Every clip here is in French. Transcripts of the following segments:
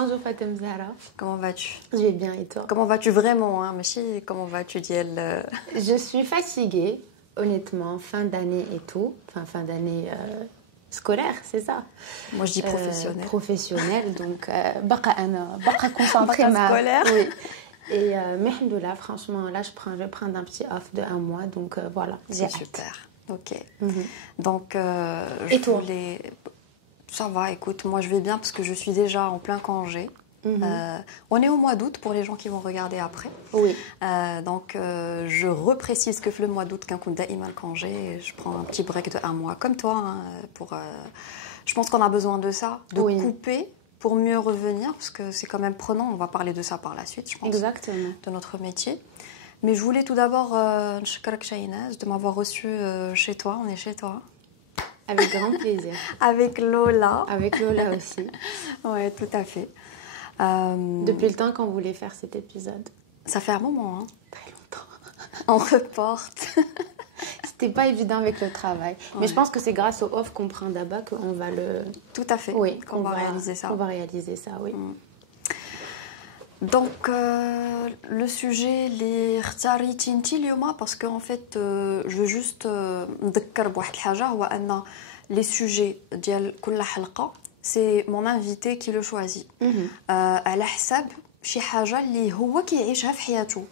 Bonjour Fatem Zahra. Comment vas-tu? Je vais bien et toi? Comment vas-tu vraiment, hein, Machi? Comment vas-tu, Diel? Je suis fatiguée, honnêtement, fin d'année et tout. Enfin, fin d'année scolaire, c'est ça? Moi, je dis professionnelle. Professionnelle, donc baqa concentrée scolaire. Oui. Et mais alhamdoulilah, franchement, là, je vais prendre un petit off de 1 mois, donc voilà. C'est super. Ok. Donc, et toi? Ça va, écoute, moi je vais bien parce que je suis déjà en plein congé. On est au mois d'août pour les gens qui vont regarder après. Oui. Donc, je reprécise que le mois d'août, quand on a le congé, je prends un petit break de 1 mois, comme toi. Hein, je pense qu'on a besoin de ça, de couper pour mieux revenir, parce que c'est quand même prenant. On va parler de ça par la suite, je pense. Exactement. De notre métier. Mais je voulais tout d'abord, de m'avoir reçu chez toi. On est chez toi. Avec grand plaisir. Avec Lola. Avec Lola aussi. Oui, tout à fait. Depuis le temps qu'on voulait faire cet épisode. Ça fait un moment, hein. Très longtemps. On reporte. C'était pas évident avec le travail. Ouais. Mais je pense que c'est grâce au off qu'on prend d'abord qu'on va le... Tout à fait. Oui, qu'on va réaliser ça. On va réaliser ça, oui. Donc, le sujet, les parce qu'en fait, je veux juste نذكر بواحد الحاجة هو أن les sujets ديال كل حلقة c'est mon invité qui le choisit. على حساب شي حاجة اللي هو كيعيشها في حياته.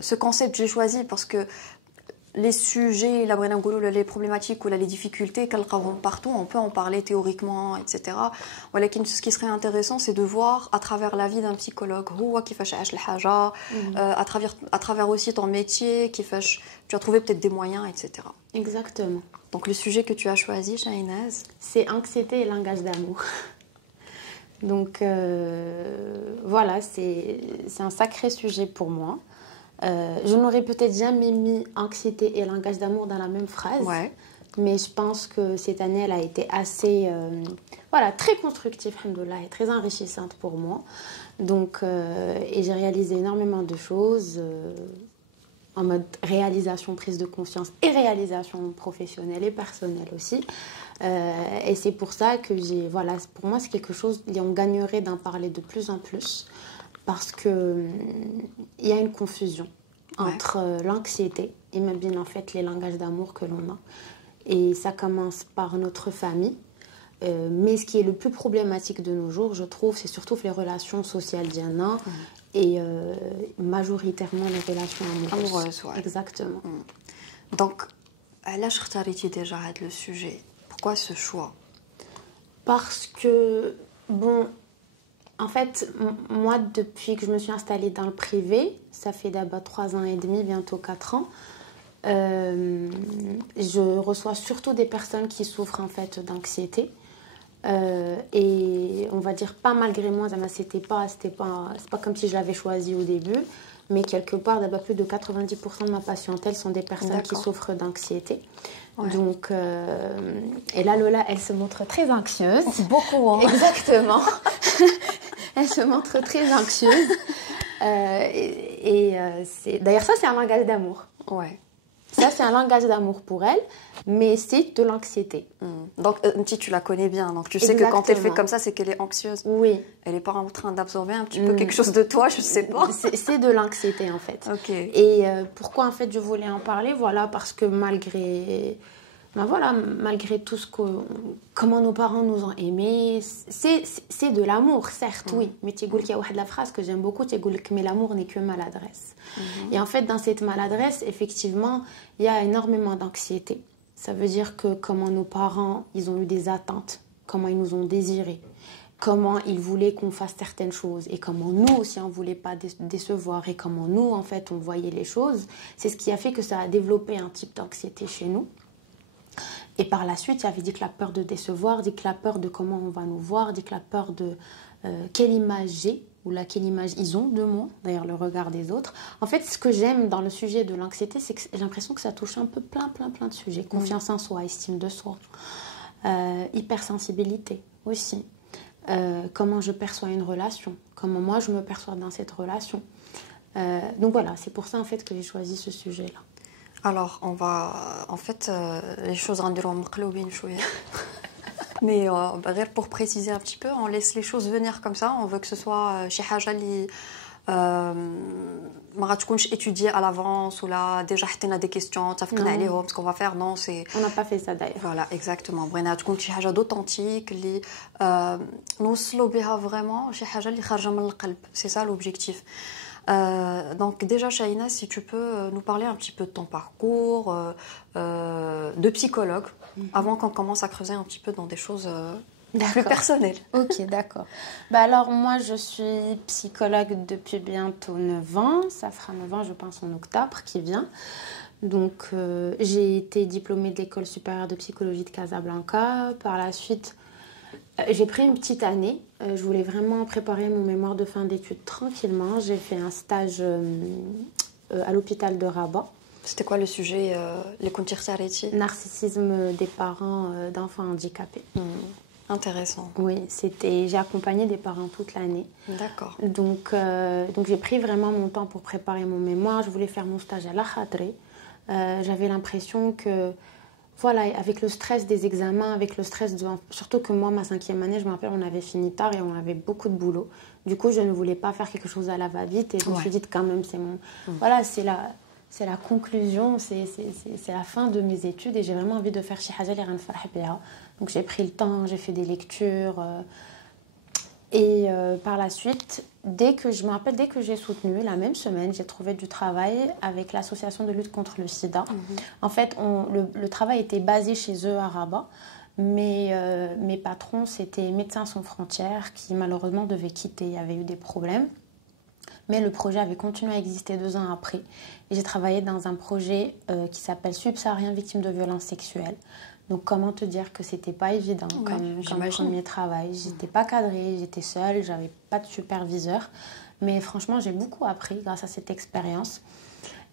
Ce concept j'ai choisi parce que les sujets, les problématiques ou les difficultés qu'elles ont partout, on peut en parler théoriquement, etc. Mais ce qui serait intéressant, c'est de voir à travers la vie d'un psychologue, à travers aussi ton métier, tu as trouvé peut-être des moyens, etc. Exactement. Donc le sujet que tu as choisi, Shahinaz, c'est anxiété et langage d'amour. Donc voilà, c'est un sacré sujet pour moi. Je n'aurais peut-être jamais mis anxiété et langage d'amour dans la même phrase, mais je pense que cette année, elle a été assez, très constructive, alhamdoulilah, et très enrichissante pour moi. Donc, et j'ai réalisé énormément de choses en mode réalisation, prise de conscience et réalisation professionnelle et personnelle aussi. Et c'est pour ça que pour moi, c'est quelque chose, on gagnerait d'en parler de plus en plus. Parce qu'il y a une confusion entre l'anxiété et même bien en fait les langages d'amour que l'on a. Et ça commence par notre famille. Mais ce qui est le plus problématique de nos jours, je trouve, c'est surtout les relations sociales d'Yana et majoritairement les relations amoureuses. Exactement. Donc, là, je t'arrête déjà le sujet. Pourquoi ce choix? Parce que, en fait, moi, depuis que je me suis installée dans le privé, ça fait d'abord 3 ans et demi, bientôt 4 ans, je reçois surtout des personnes qui souffrent en fait d'anxiété. Et on va dire pas malgré moi, c'est pas comme si je l'avais choisi au début, mais quelque part, d'abord plus de 90% de ma patientèle sont des personnes qui souffrent d'anxiété. Donc, et là, Lola, elle se montre très anxieuse. Beaucoup, hein. Exactement. Elle se montre très anxieuse. D'ailleurs, ça, c'est un langage d'amour. Ouais. Ça, c'est un langage d'amour pour elle, mais c'est de l'anxiété. Donc, tu la connais bien. Donc, tu sais que quand elle fait comme ça, c'est qu'elle est anxieuse. Oui. Elle n'est pas en train d'absorber un petit peu quelque chose de toi, je ne sais pas. C'est de l'anxiété, en fait. Ok. Et pourquoi, en fait, je voulais en parler? Voilà, parce que malgré tout comment nos parents nous ont aimés, c'est de l'amour, certes, oui. Mais il y a une phrase que j'aime beaucoup, mais l'amour n'est que maladresse. Et en fait, dans cette maladresse, effectivement, il y a énormément d'anxiété. Ça veut dire que comment nos parents, ils ont eu des attentes, comment ils nous ont désirés, comment ils voulaient qu'on fasse certaines choses et comment nous aussi on ne voulait pas décevoir et comment nous, en fait, on voyait les choses. C'est ce qui a fait que ça a développé un type d'anxiété chez nous. Et par la suite, il y avait dit que la peur de décevoir, dit que la peur de comment on va nous voir, dit que la peur de quelle image j'ai ou quelle image ils ont de moi, d'ailleurs le regard des autres. En fait, ce que j'aime dans le sujet de l'anxiété, c'est que j'ai l'impression que ça touche un peu plein de sujets. Confiance en soi, estime de soi, hypersensibilité aussi. Comment je perçois une relation, comment moi je me perçois dans cette relation. Donc voilà, c'est pour ça en fait que j'ai choisi ce sujet-là. Alors, on va... En fait, les choses rendiront mqloubin chouïa. Mais pour préciser un petit peu, on laisse les choses venir comme ça. On veut que ce soit chez Haja li ما غتكونش étudié à l'avance ou là déjà حطينا des questions تفقنا عليهم ce qu'on va faire. Non, c'est On n'a pas fait ça d'ailleurs. Voilà, exactement. بغينا تكون شي حاجه d'authentique اللي نوصلوا بها vraiment شي حاجه اللي خارجه من القلب. C'est ça l'objectif. Donc déjà Shaina, si tu peux nous parler un petit peu de ton parcours de psychologue avant qu'on commence à creuser un petit peu dans des choses plus personnelles. Ok, d'accord. Bah alors moi je suis psychologue depuis bientôt 9 ans, ça fera 9 ans je pense en octobre qui vient. Donc j'ai été diplômée de l'école supérieure de psychologie de Casablanca. Par la suite j'ai pris une petite année. Je voulais vraiment préparer mon mémoire de fin d'études tranquillement. J'ai fait un stage à l'hôpital de Rabat. C'était quoi le sujet les contirtareti? Narcissisme des parents d'enfants handicapés. Intéressant. Oui, j'ai accompagné des parents toute l'année. D'accord. Donc j'ai pris vraiment mon temps pour préparer mon mémoire. Je voulais faire mon stage à la Khadri. J'avais l'impression que voilà, avec le stress des examens, avec le stress surtout que moi, ma 5e année, je me rappelle, on avait fini tard et on avait beaucoup de boulot. Du coup, je ne voulais pas faire quelque chose à la va-vite et je me suis dit quand même, voilà, c'est la conclusion, c'est la fin de mes études et j'ai vraiment envie de faire شي حاجة اللي غنفرح بها. Donc j'ai pris le temps, j'ai fait des lectures et par la suite, dès que j'ai soutenu, la même semaine, j'ai trouvé du travail avec l'association de lutte contre le sida. En fait, le travail était basé chez eux à Rabat, mais mes patrons, c'était Médecins sans frontières qui malheureusement devaient quitter, il y avait eu des problèmes. Mais le projet avait continué à exister 2 ans après. Et j'ai travaillé dans un projet qui s'appelle Subsaharien victime de violences sexuelles. Donc comment te dire que c'était pas évident comme premier travail. J'étais pas cadrée, j'étais seule, j'avais pas de superviseur. Mais franchement, j'ai beaucoup appris grâce à cette expérience.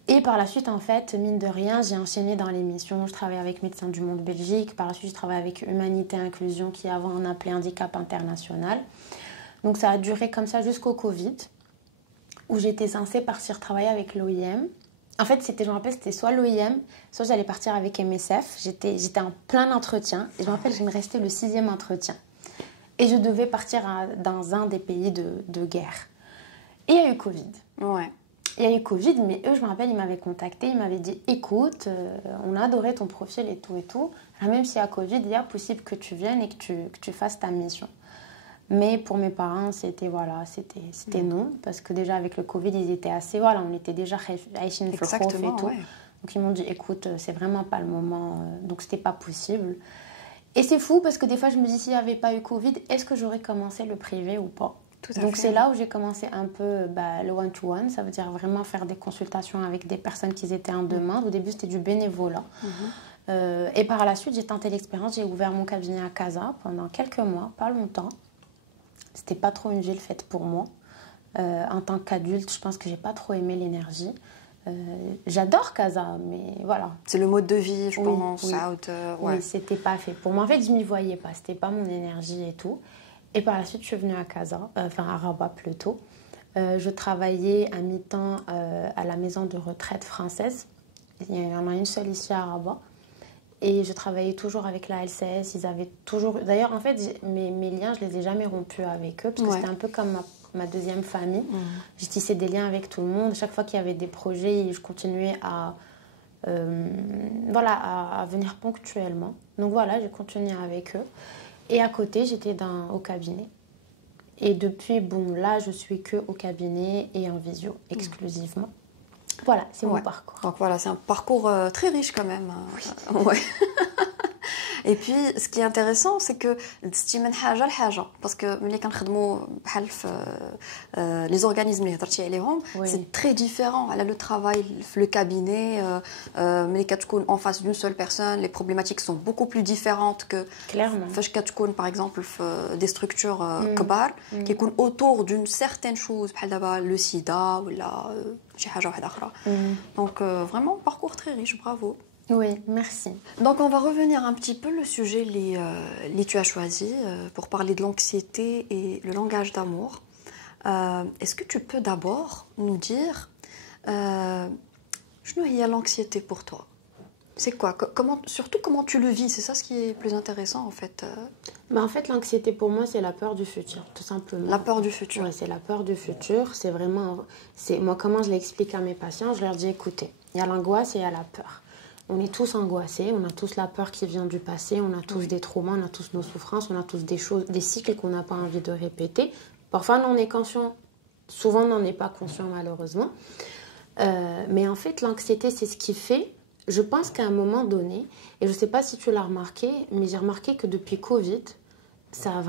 Et par la suite, en fait, mine de rien, j'ai enchaîné dans les missions. Je travaillais avec Médecins du Monde Belgique. Par la suite, je travaillais avec Humanité Inclusion, qui avant on appelait Handicap International. Donc ça a duré comme ça jusqu'au Covid, où j'étais censée partir travailler avec l'OIM. En fait, je me rappelle, c'était soit l'OIM, soit j'allais partir avec MSF. J'étais en plein entretien. Et je me rappelle, il me restait le 6e entretien. Et je devais partir dans un des pays de guerre. Et il y a eu Covid. Ouais. Il y a eu Covid, mais eux, je me rappelle, ils m'avaient contacté. Ils m'avaient dit, écoute, on a adoré ton profil et tout et tout. Même s'il y a Covid, il y a possible que tu viennes et que tu fasses ta mission. Mais pour mes parents, c'était non. Parce que déjà, avec le Covid, ils étaient assez... Voilà, on était déjà Aïchine et tout. Ouais. Donc, ils m'ont dit, écoute, c'est vraiment pas le moment. Donc, c'était pas possible. Et c'est fou parce que des fois, je me dis, s'il n'y avait pas eu Covid, est-ce que j'aurais commencé le privé ou pas? Donc, c'est là où j'ai commencé un peu le one-to-one. Ça veut dire vraiment faire des consultations avec des personnes qui étaient en demande. Au début, c'était du bénévolat. Et par la suite, j'ai tenté l'expérience. J'ai ouvert mon cabinet à Casa pendant quelques mois, pas longtemps. C'était pas trop une ville faite pour moi. En tant qu'adulte, je pense que j'ai pas trop aimé l'énergie. J'adore Casa, mais voilà. C'est le mode de vie, je pense. Oui. Oui, c'était pas fait. Pour moi, en fait, je m'y voyais pas. C'était pas mon énergie et tout. Et par la suite, je suis venue à Casa, à Rabat plutôt. Je travaillais à mi-temps à la maison de retraite française. Il y en a une seule ici à Rabat. Et je travaillais toujours avec la LCS. Ils avaient toujours... D'ailleurs, en fait, mes liens, je les ai jamais rompus avec eux parce que c'était un peu comme ma deuxième famille. J'ai tissé des liens avec tout le monde. Chaque fois qu'il y avait des projets, je continuais à venir ponctuellement. Donc voilà, j'ai continué avec eux. Et à côté, j'étais au cabinet. Et depuis, là, je suis que au cabinet et en visio, exclusivement. Voilà, c'est mon parcours. Donc voilà, c'est un parcours très riche quand même. Oui. Ouais. Et puis, ce qui est intéressant, c'est que parce que les organismes c'est très différent. Le travail, le cabinet, en face d'une seule personne, les problématiques sont beaucoup plus différentes que par exemple des structures qui sont autour d'une certaine chose, le sida ou donc vraiment, parcours très riche, bravo. Oui, merci. Donc on va revenir un petit peu le sujet que tu as choisi pour parler de l'anxiété et le langage d'amour. Est-ce que tu peux d'abord nous dire, je il y a l'anxiété pour toi? C'est quoi? Surtout comment tu le vis, c'est ça ce qui est plus intéressant en fait. En fait, l'anxiété pour moi, c'est la peur du futur, tout simplement. La peur du futur. Ouais, c'est la peur du futur. C'est vraiment... Moi, comment je l'explique à mes patients, je leur dis, écoutez, il y a l'angoisse et il y a la peur. On est tous angoissés, on a tous la peur qui vient du passé, on a tous des traumas, on a tous nos souffrances, on a tous des choses, des cycles qu'on n'a pas envie de répéter. Parfois, on en est conscient, souvent, on n'en est pas conscient, malheureusement. Mais en fait, l'anxiété, c'est ce qui fait... Je pense qu'à un moment donné, et je ne sais pas si tu l'as remarqué, mais j'ai remarqué que depuis Covid, ça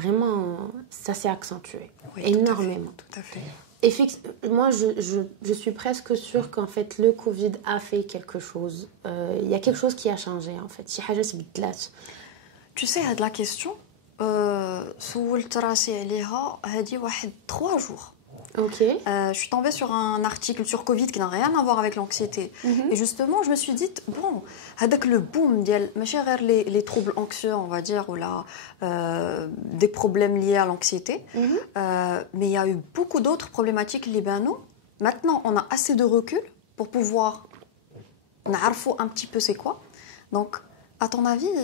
s'est accentué énormément. Tout à fait. Et moi, je suis presque sûre qu'en fait, le Covid a fait quelque chose. Il y a quelque chose qui a changé, en fait. Tu sais, il y a de la question. سولت راسي عليها هذه واحد 3 jours. Ok. Je suis tombée sur un article sur Covid qui n'a rien à voir avec l'anxiété. Et justement, je me suis dit, bon, avec le boom, les troubles anxieux, on va dire, ou là, des problèmes liés à l'anxiété, mais il y a eu beaucoup d'autres problématiques libano. Maintenant, on a assez de recul pour pouvoir un petit peu c'est quoi. Donc, à ton avis...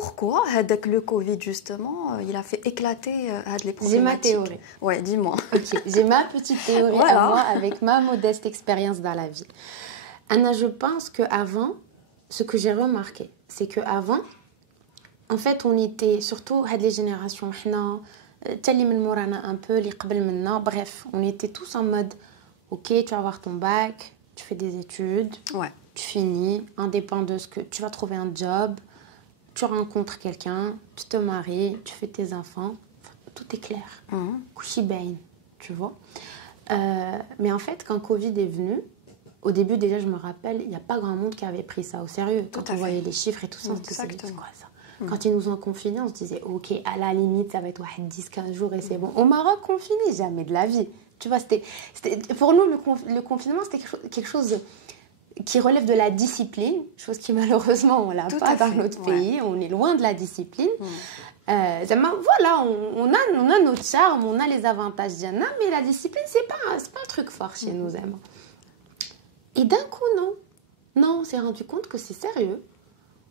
Pourquoi avec le Covid, justement, il a fait éclater les problématiques? J'ai ma théorie. Ouais, dis-moi. Ok, j'ai ma petite théorie à moi avec ma modeste expérience dans la vie. Anna, je pense qu'avant, ce que j'ai remarqué, c'est qu'avant, en fait, on était, surtout les générations, un peu, bref, on était tous en mode, ok, tu vas avoir ton bac, tu fais des études, tu finis, indépendant de ce que tu vas trouver un job, tu rencontres quelqu'un, tu te maries, tu fais tes enfants, tout est clair. Kouchibain, tu vois. Mais en fait, quand Covid est venu, au début, déjà, je me rappelle, il n'y a pas grand monde qui avait pris ça au sérieux. Quand on voyait les chiffres et tout ça, on se disait, c'est quoi ça? Quand ils nous ont confinés, on se disait, ok, à la limite, ça va être 10-15 jours et c'est bon. Au Maroc, confiné, jamais de la vie. Tu vois, pour nous, le confinement, c'était quelque chose qui relève de la discipline, chose qui malheureusement on l'a pas dans notre pays, on est loin de la discipline. Voilà, on a notre charme, on a les avantages d'Yana, mais la discipline c'est pas un truc fort chez nous. Et d'un coup non, on s'est rendu compte que c'est sérieux.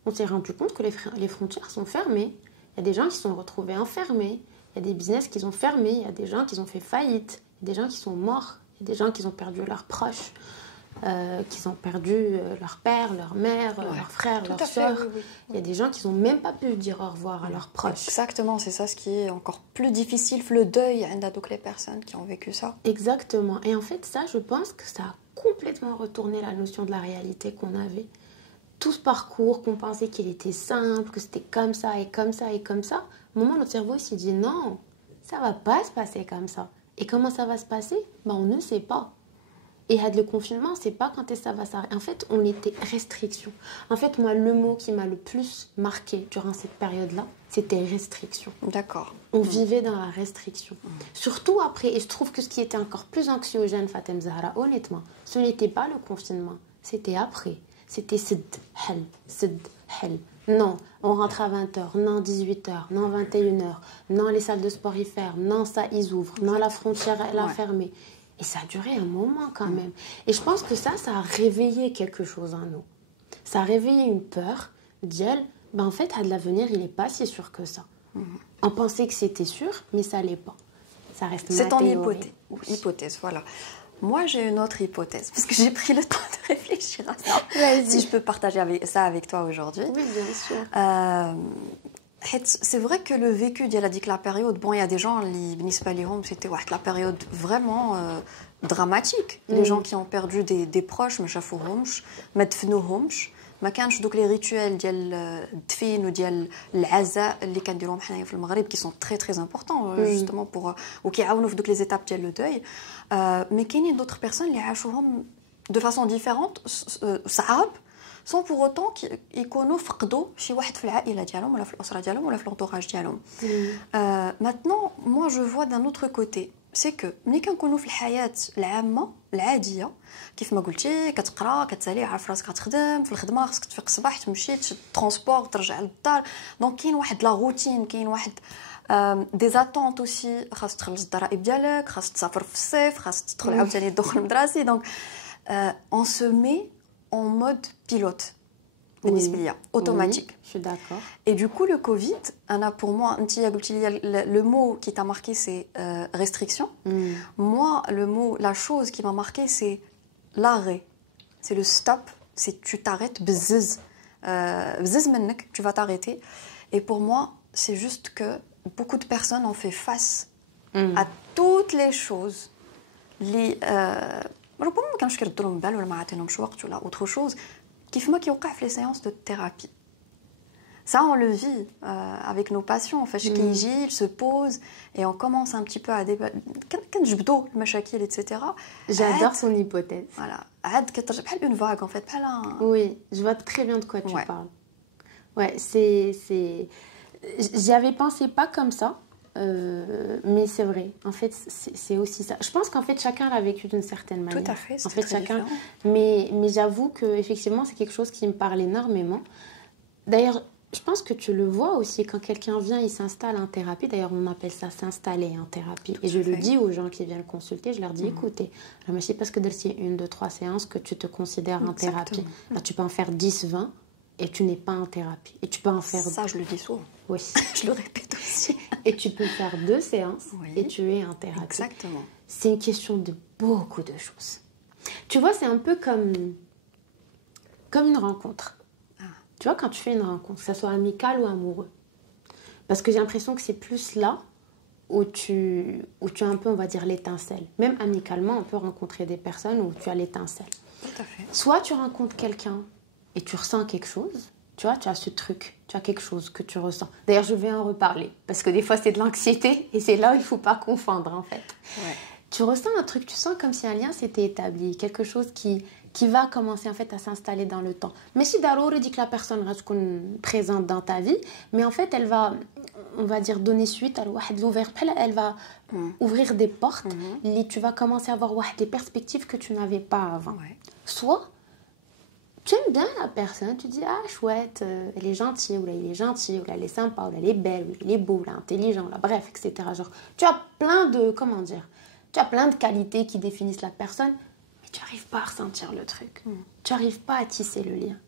On s'est rendu compte que les frontières sont fermées. Il y a des gens qui se sont retrouvés enfermés, il y a des business qui ont fermé, il y a des gens qui ont fait faillite, il y a des gens qui sont morts, il y a des gens qui ont perdu leurs proches. Qui ont perdu leur père, leur mère, leurs frères, leurs sœurs. Il y a des gens qui n'ont même pas pu dire au revoir à leurs proches. Exactement, c'est ça ce qui est encore plus difficile, le deuil, donc les personnes qui ont vécu ça. Exactement. Et en fait, ça, je pense que ça a complètement retourné la notion de la réalité qu'on avait. Tout ce parcours qu'on pensait qu'il était simple, que c'était comme ça et comme ça et comme ça, au moment où notre cerveau s'est dit non, ça ne va pas se passer comme ça. Et comment ça va se passer? On ne sait pas. Et le confinement, c'est pas quand ça va s'arrêter. En fait, on était restriction. En fait, moi, le mot qui m'a le plus marqué durant cette période-là, c'était restriction. D'accord. On vivait dans la restriction. Surtout après, et je trouve que ce qui était encore plus anxiogène, Fatem Zahra, honnêtement, ce n'était pas le confinement, c'était après. C'était sid, hel. Non, on rentre à 20h, non 18h, non 21h, non les salles de sport y ferment, non ça ils ouvrent, non la frontière elle a fermé. Et ça a duré un moment quand même. Et je pense que ça a réveillé quelque chose en nous. Ça a réveillé une peur d'elle. En fait, à l'avenir, il n'est pas si sûr que ça. On pensait que c'était sûr, mais ça ne l'est pas. Ça reste ma théorie. C'est ton hypothèse, voilà. Moi, j'ai une autre hypothèse, parce que j'ai pris le temps de réfléchir à ça. Si je peux partager ça avec toi aujourd'hui. Oui, bien sûr. C'est vrai que le vécu de la période, bon, il y a des gens c'était la période vraiment dramatique. Les gens qui ont perdu des proches, ما شافوهمش, ما دفنوهمش, ما كانش دوك les rituels ديال الدفين وديال العزاء اللي كنديروهم حنايا في المغرب qui sont très très importants justement pour وكيعاونوا في دوك les étapes ديال le deuil. Mais كاينين d'autres personnes اللي عاشوهم de façon différente, صعاب, sans pour autant يكونوا فقدوا شي واحد في العائله ديالهم ولا في الاسره ديالهم ولا في l'entourage ديالهم. Maintenant, moi je vois d'un autre côté, c'est que ملي كنكونوا في الحياه العامه العاديه كيف ما قلتي كتقرا كتسالي عارف راسك غتخدم في الخدمه خصك تفيق الصباح تمشي تشد ترونسبور ترجع للدار دونك كاين واحد لا روتين كاين واحد دي زاتونت اوسي خاصك تخلص الضرائب ديالك خاصك تسافر في الصيف خاصك تدخل عاوتاني الدخل المدرسي دونك on se met en mode pilote. بالنسبة ليا automatique. Oui, je suis d'accord. Et du coup, le Covid, pour moi, le mot qui t'a marqué, c'est restriction. Moi, la chose qui m'a marqué, c'est l'arrêt. C'est le stop. C'est tu t'arrêtes, bzzz. Bzzz منك, tu vas t'arrêter. Et pour moi, c'est juste que beaucoup de personnes ont fait face à toutes les choses. ربما ما كانوش كيردوا لهم بال ولا ما عطيناهمش وقت ولا autre chose. كيف ما كيوقع في les séances de thérapie. Ça, on le vit avec nos patients. En fait, ils se posent et on commence un petit peu à débattre. Quand je بدو المشاكل, etc. J'adore son hypothèse. Voilà. عاد كترجع بحال une vague en fait. Oui, je vois très bien de quoi tu parles. Ouais, j'y avais pensé pas comme ça, mais c'est vrai. En fait, c'est aussi ça. Je pense qu'en fait, chacun l'a vécu d'une certaine manière. Tout à fait. En fait, chacun. Mais j'avoue que effectivement, c'est quelque chose qui me parle énormément. D'ailleurs, je pense que tu le vois aussi quand quelqu'un vient, il s'installe en thérapie. D'ailleurs, on appelle ça s'installer en thérapie. Et je le dis aux gens qui viennent consulter, je leur dis, écoutez, je sais parce que c'est 1, 2, 3 séances que tu te considères en thérapie. Là, tu peux en faire 10, 20 et tu n'es pas en thérapie. Et tu peux en faire... Ça, je le dis souvent. Oui. Je le répète aussi. Et tu peux faire 2 séances et tu es en thérapie. Exactement. C'est une question de beaucoup de choses. Tu vois, c'est un peu comme une rencontre. Tu vois, quand tu fais une rencontre, que ce soit amicale ou amoureux, parce que j'ai l'impression que c'est plus là où tu as un peu, on va dire, l'étincelle. Même amicalement, on peut rencontrer des personnes où tu as l'étincelle. Tout à fait. Soit tu rencontres quelqu'un et tu ressens quelque chose, tu vois, tu as ce truc, tu as quelque chose que tu ressens. D'ailleurs, je vais en reparler, parce que des fois, c'est de l'anxiété et c'est là où il ne faut pas confondre, en fait. Ouais. Tu ressens un truc, tu sens comme si un lien s'était établi, quelque chose qui va commencer en fait à s'installer dans le temps. Mais si Darour dit que la personne reste présente dans ta vie, mais en fait elle va, on va dire, donner suite à l'ouverture, elle va ouvrir des portes, et tu vas commencer à avoir des perspectives que tu n'avais pas avant. Ouais. Soit tu aimes bien la personne, tu dis ah chouette, elle est gentille, ou là il est gentil, ou là elle est sympa, ou là elle est belle, ou là il est beau, ou là intelligent, là bref, etc. Genre, tu as plein de, comment dire, tu as plein de qualités qui définissent la personne, mais tu n'arrives pas à ressentir le truc. Tu n'arrives pas à tisser le lien.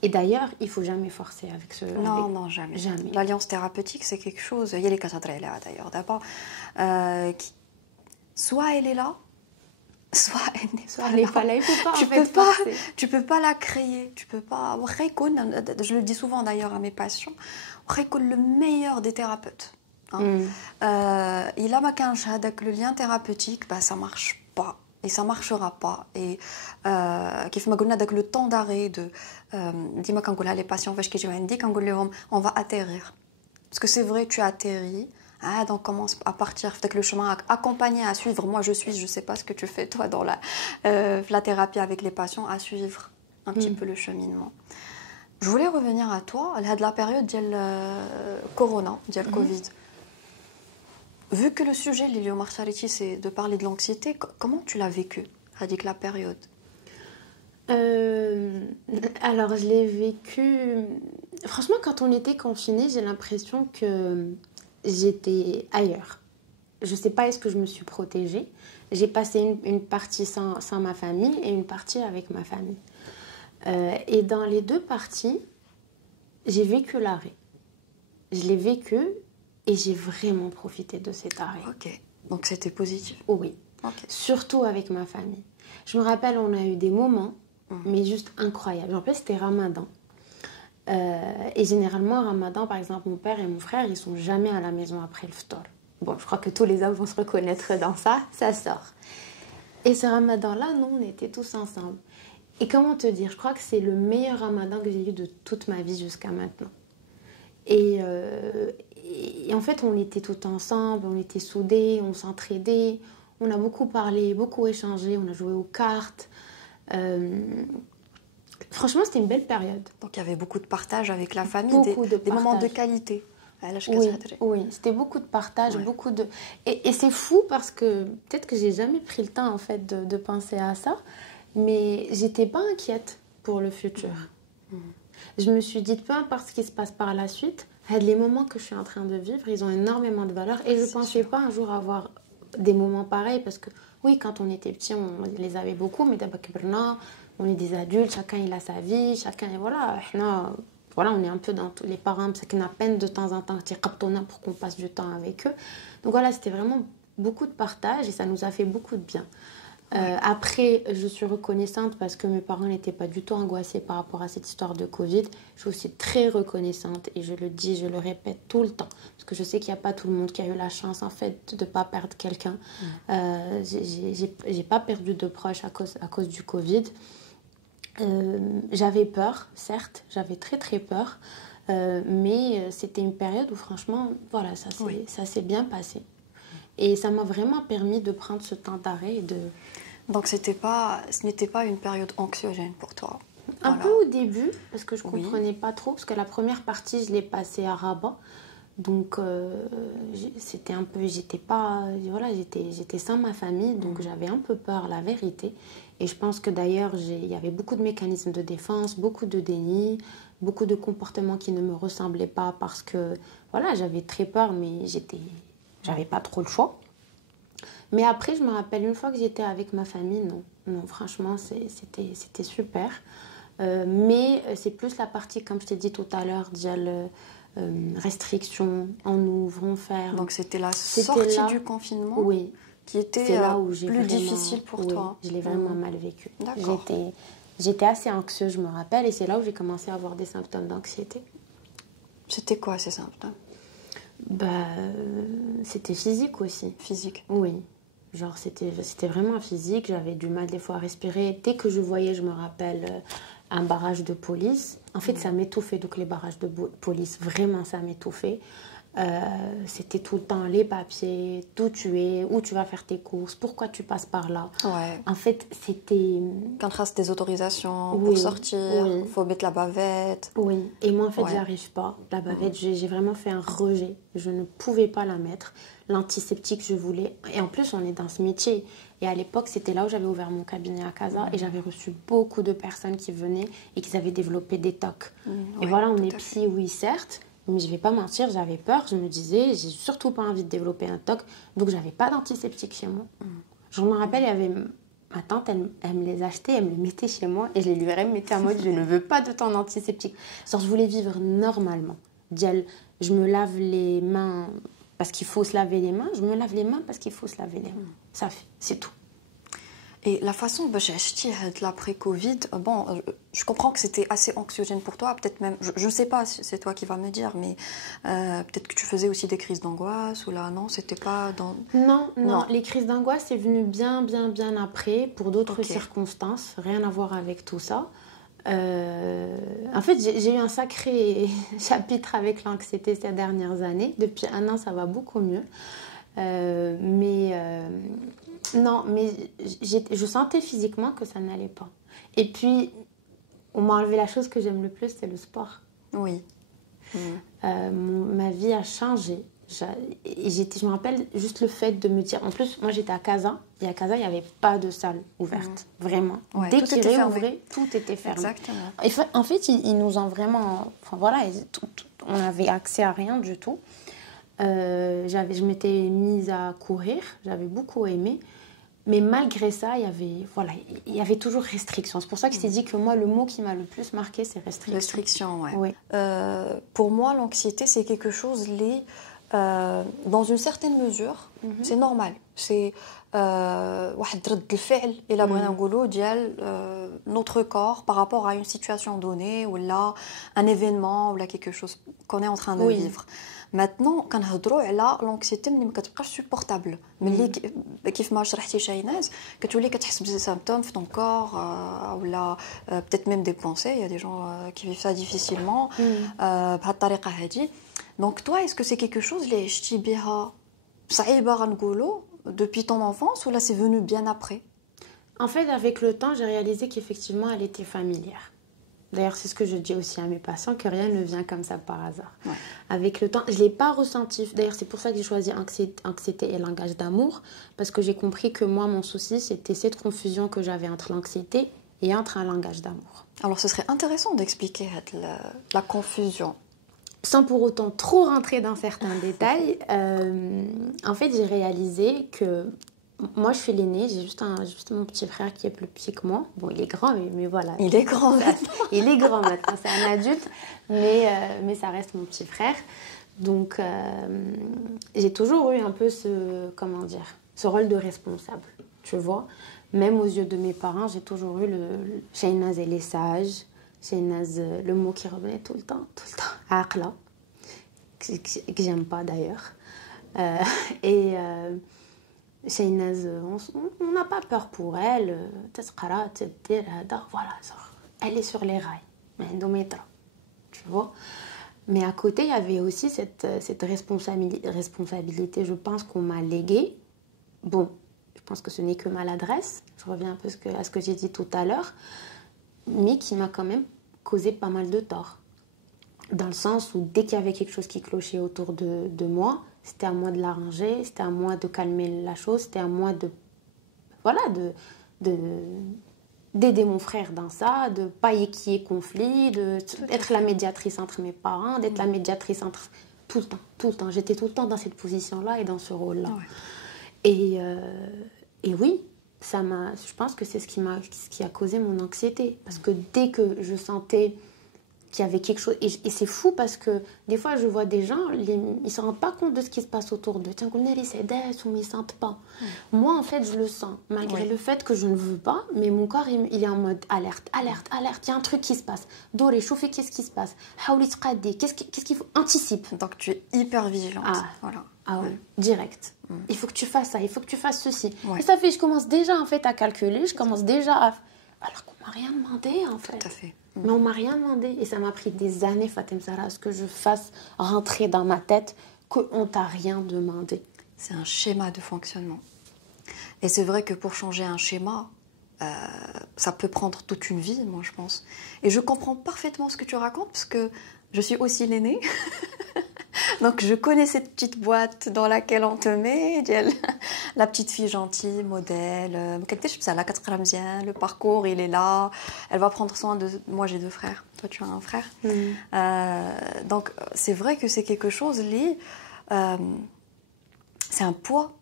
Et d'ailleurs, il ne faut jamais forcer avec ce... Non, jamais. L'alliance thérapeutique, c'est quelque chose... Il y a les cadres là, d'ailleurs, d'abord. Soit elle est là, soit elle n'est pas là. Il faut pas, tu peux pas la créer. Tu peux pas... Je le dis souvent, d'ailleurs, à mes patients. Le meilleur des thérapeutes. Il a le lien thérapeutique, ça marche pas et ça marchera pas. Et كيف ما قلنا le temps d'arrêt de ديما كنقولها les patients فاش كيجيو عندي كنقول لهم on va atterrir parce que c'est vrai tu atterris. Donc commence à partir avec le chemin accompagné à suivre. Moi je sais pas ce que tu fais toi dans la thérapie avec les patients, à suivre un petit peu le cheminement. Je voulais revenir à toi à la période de corona, de Covid. Vu que le sujet, Lilio Marchariti, c'est de parler de l'anxiété, comment tu l'as vécu, avec la période? Alors, je l'ai vécu... Franchement, quand on était confinés, j'ai l'impression que j'étais ailleurs. Je ne sais pas, est-ce que je me suis protégée? J'ai passé une partie sans ma famille et une partie avec ma famille. Et dans les 2 parties, j'ai vécu l'arrêt. Je l'ai vécu... Et j'ai vraiment profité de cet arrêt. Ok, donc c'était positif. Oui, okay. Surtout avec ma famille. Je me rappelle, on a eu des moments, mais juste incroyables. En plus, c'était Ramadan. Et généralement, Ramadan, par exemple, mon père et mon frère, ils sont jamais à la maison après le ftor. Bon, je crois que tous les hommes vont se reconnaître dans ça, ça sort. Et ce Ramadan-là, nous, on était tous ensemble. Et comment te dire, je crois que c'est le meilleur Ramadan que j'ai eu de toute ma vie jusqu'à maintenant. Et en fait, on était tous ensemble, on était soudés, on s'entraidait, on a beaucoup parlé, beaucoup échangé, on a joué aux cartes. Franchement, c'était une belle période. Donc, il y avait beaucoup de partage avec la famille, des moments de qualité. Oui, c'était beaucoup de partage, beaucoup de... Et c'est fou parce que peut-être que j'ai jamais pris le temps en fait de penser à ça, mais j'étais pas inquiète pour le futur. Je me suis dit, peu importe ce qui se passe par la suite, les moments que je suis en train de vivre, ils ont énormément de valeur et je ne pensais pas un jour avoir des moments pareils parce que oui, quand on était petit, on les avait beaucoup, mais d'abord, on est des adultes, chacun il a sa vie, chacun, voilà, voilà, on est un peu dans tous les parents, parce qu'on a peine de temps en temps pour qu'on passe du temps avec eux. Donc voilà, c'était vraiment beaucoup de partage et ça nous a fait beaucoup de bien. Après, je suis reconnaissante parce que mes parents n'étaient pas du tout angoissés par rapport à cette histoire de Covid. Je suis aussi très reconnaissante et je le dis, je le répète tout le temps. Parce que je sais qu'il n'y a pas tout le monde qui a eu la chance en fait de ne pas perdre quelqu'un. J'ai pas perdu de proches à cause du Covid. J'avais peur, certes, j'avais très très peur. Mais c'était une période où franchement, voilà, ça s'est bien passé. Et ça m'a vraiment permis de prendre ce temps d'arrêt et de... Donc ce n'était pas une période anxiogène pour toi? Un peu au début, parce que je ne comprenais pas trop, parce que la première partie, je l'ai passée à Rabat. Donc c'était un peu... J'étais sans ma famille, donc j'avais un peu peur, la vérité. Et je pense que d'ailleurs, il y avait beaucoup de mécanismes de défense, beaucoup de déni, beaucoup de comportements qui ne me ressemblaient pas parce que, voilà, j'avais très peur, mais j'avais pas trop le choix. Mais après, je me rappelle, une fois que j'étais avec ma famille, non, franchement, c'était super. Mais c'est plus la partie, comme je t'ai dit tout à l'heure, déjà restrictions, on ouvre, on ferme. Donc c'était la sortie du confinement, oui, qui était là où plus difficile pour toi. Je l'ai vraiment mal vécu. D'accord. J'étais assez anxieuse, je me rappelle, et c'est là où j'ai commencé à avoir des symptômes d'anxiété. C'était quoi ces symptômes? C'était physique aussi. Physique? Oui. Genre, c'était vraiment physique. J'avais du mal des fois à respirer. Dès que je voyais, je me rappelle, un barrage de police. En fait, ça m'étouffait. Donc, les barrages de police, vraiment, ça m'étouffait. C'était tout le temps les papiers, d'où tu es, où tu vas faire tes courses, pourquoi tu passes par là. Ouais. En fait, c'était... Quand tu as des autorisations pour sortir, il faut mettre la bavette. Oui, et moi en fait, j'arrive pas. La bavette, j'ai vraiment fait un rejet. Je ne pouvais pas la mettre. L'antiseptique, je voulais. Et en plus, on est dans ce métier. Et à l'époque, c'était là où j'avais ouvert mon cabinet à Casa et j'avais reçu beaucoup de personnes qui venaient et qui avaient développé des TOC. Et voilà, on est psy, oui, certes. Mais je vais pas mentir, j'avais peur. Je me disais, j'ai surtout pas envie de développer un TOC. Donc, j'avais pas d'antiseptique chez moi. Je me rappelle, il y avait... Ma tante, elle me les achetait, elle me les mettait chez moi et je les lui remettais en mode, je ne veux pas de ton antiseptique. Genre, je voulais vivre normalement. Je me lave les mains parce qu'il faut se laver les mains. Je me lave les mains parce qu'il faut se laver les mains. Ça fait, c'est tout. Et la façon dont j'ai acheté l'après-Covid, bon, je comprends que c'était assez anxiogène pour toi, peut-être même, je ne sais pas, c'est toi qui vas me dire, mais peut-être que tu faisais aussi des crises d'angoisse, ou là, non, c'était pas dans... Non, les crises d'angoisse, c'est venu bien après, pour d'autres circonstances, rien à voir avec tout ça. En fait, j'ai eu un sacré chapitre avec l'anxiété ces dernières années. Depuis 1 an, ça va beaucoup mieux. Non, mais je sentais physiquement que ça n'allait pas. Et puis, on m'a enlevé la chose que j'aime le plus, c'est le sport. Oui. Ma vie a changé. Je me rappelle juste le fait de me dire... En plus, moi, j'étais à Casa. Et à Casa, il n'y avait pas de salle ouverte. Vraiment. Ouais, dès qu'ils réouvraient, tout était fermé. Exactement. En fait, ils nous ont vraiment... Enfin, voilà, on n'avait accès à rien du tout. Je m'étais mise à courir. J'avais beaucoup aimé. Mais malgré ça, il y avait toujours restriction. C'est pour ça que je t'ai dit que moi, le mot qui m'a le plus marqué, c'est restriction. Restriction, ouais. Oui. Pour moi, l'anxiété, c'est quelque chose lié, dans une certaine mesure, c'est normal. C'est واحد رد الفعل إلا بغينا نقولوا ديال notre corps par rapport à une situation donnée ou là un événement ou là quelque chose qu'on est en train de vivre. Maintenant, كنهضروا على l'anxiété ملي ما كتبقاش supportable. ملي كيف ما شرحتي شاهيناز كتولي كتحس بزي symptômes في ton corps ou là peut-être même des pensées, il y a des gens qui vivent ça difficilement بهذه الطريقة هذه. Donc toi, est-ce que c'est quelque chose اللي عشتي بها صعيبة غنقولوا depuis ton enfance ou là c'est venu bien après? En fait, avec le temps, j'ai réalisé qu'effectivement, elle était familière. D'ailleurs, c'est ce que je dis aussi à mes patients, que rien ne vient comme ça par hasard. Ouais. Avec le temps, je ne l'ai pas ressenti. D'ailleurs, c'est pour ça que j'ai choisi anxiété et langage d'amour, parce que j'ai compris que moi, mon souci, c'était cette confusion que j'avais entre l'anxiété et entre un langage d'amour. Alors, ce serait intéressant d'expliquer la confusion. Sans pour autant trop rentrer dans certains détails, en fait, j'ai réalisé que moi, je suis l'aînée, j'ai juste mon petit frère qui est plus petit que moi. Bon, il est grand, mais voilà. Il est grand maintenant. Il est grand maintenant, c'est un adulte, mais ça reste mon petit frère. Donc, j'ai toujours eu un peu ce rôle de responsable, tu vois. Même aux yeux de mes parents, j'ai toujours eu Shainaz, elle est sage. Shainaz, le mot qui revenait tout le temps. Aqla, que j'aime pas d'ailleurs. Et Shainaz, on n'a pas peur pour elle. Voilà, elle est sur les rails. Tu vois. Mais à côté, il y avait aussi cette responsabilité, je pense, qu'on m'a léguée. Bon, je pense que ce n'est que maladresse. Je reviens un peu à ce que j'ai dit tout à l'heure. Mais qui m'a quand même causé pas mal de tort. Dans le sens où dès qu'il y avait quelque chose qui clochait autour de moi, c'était à moi de l'arranger, c'était à moi de calmer la chose, c'était à moi d'aider mon frère dans ça, de ne pas qu'il y ait conflit, d'être la médiatrice entre mes parents, d'être la médiatrice entre... Tout le temps. J'étais tout le temps dans cette position-là et dans ce rôle-là. Ouais. Et oui, je pense que c'est ce qui a causé mon anxiété. Parce que dès que je sentais qu'il y avait quelque chose... Et c'est fou parce que des fois, je vois des gens, ils ne se rendent pas compte de ce qui se passe autour d'eux. Tiens, ils ne sentent pas. Moi, en fait, je le sens. Malgré le fait que je ne veux pas, mais mon corps, il est en mode alerte. Il y a un truc qui se passe. Doré, chauffez, qu'est-ce qui se passe? Qu'est-ce qu'il faut? Anticipe. Donc, tu es hyper vigilante. Voilà. Ah ouais, direct. Il faut que tu fasses ça, il faut que tu fasses ceci. Ouais. Et ça fait, je commence déjà en fait à calculer, je commence déjà à... Alors qu'on m'a rien demandé en fait. Tout à fait. Mais on m'a rien demandé. Et ça m'a pris des années, Fatem Zahra, à ce que je fasse rentrer dans ma tête qu'on t'a rien demandé. C'est un schéma de fonctionnement. Et c'est vrai que pour changer un schéma, ça peut prendre toute une vie, moi je pense. Et je comprends parfaitement ce que tu racontes, parce que je suis aussi l'aînée. Donc je connais cette petite boîte dans laquelle on te met, la petite fille gentille, modèle, le parcours il est là, elle va prendre soin de... Moi j'ai 2 frères, toi tu as un frère. Donc c'est vrai que c'est quelque chose, c'est un poids,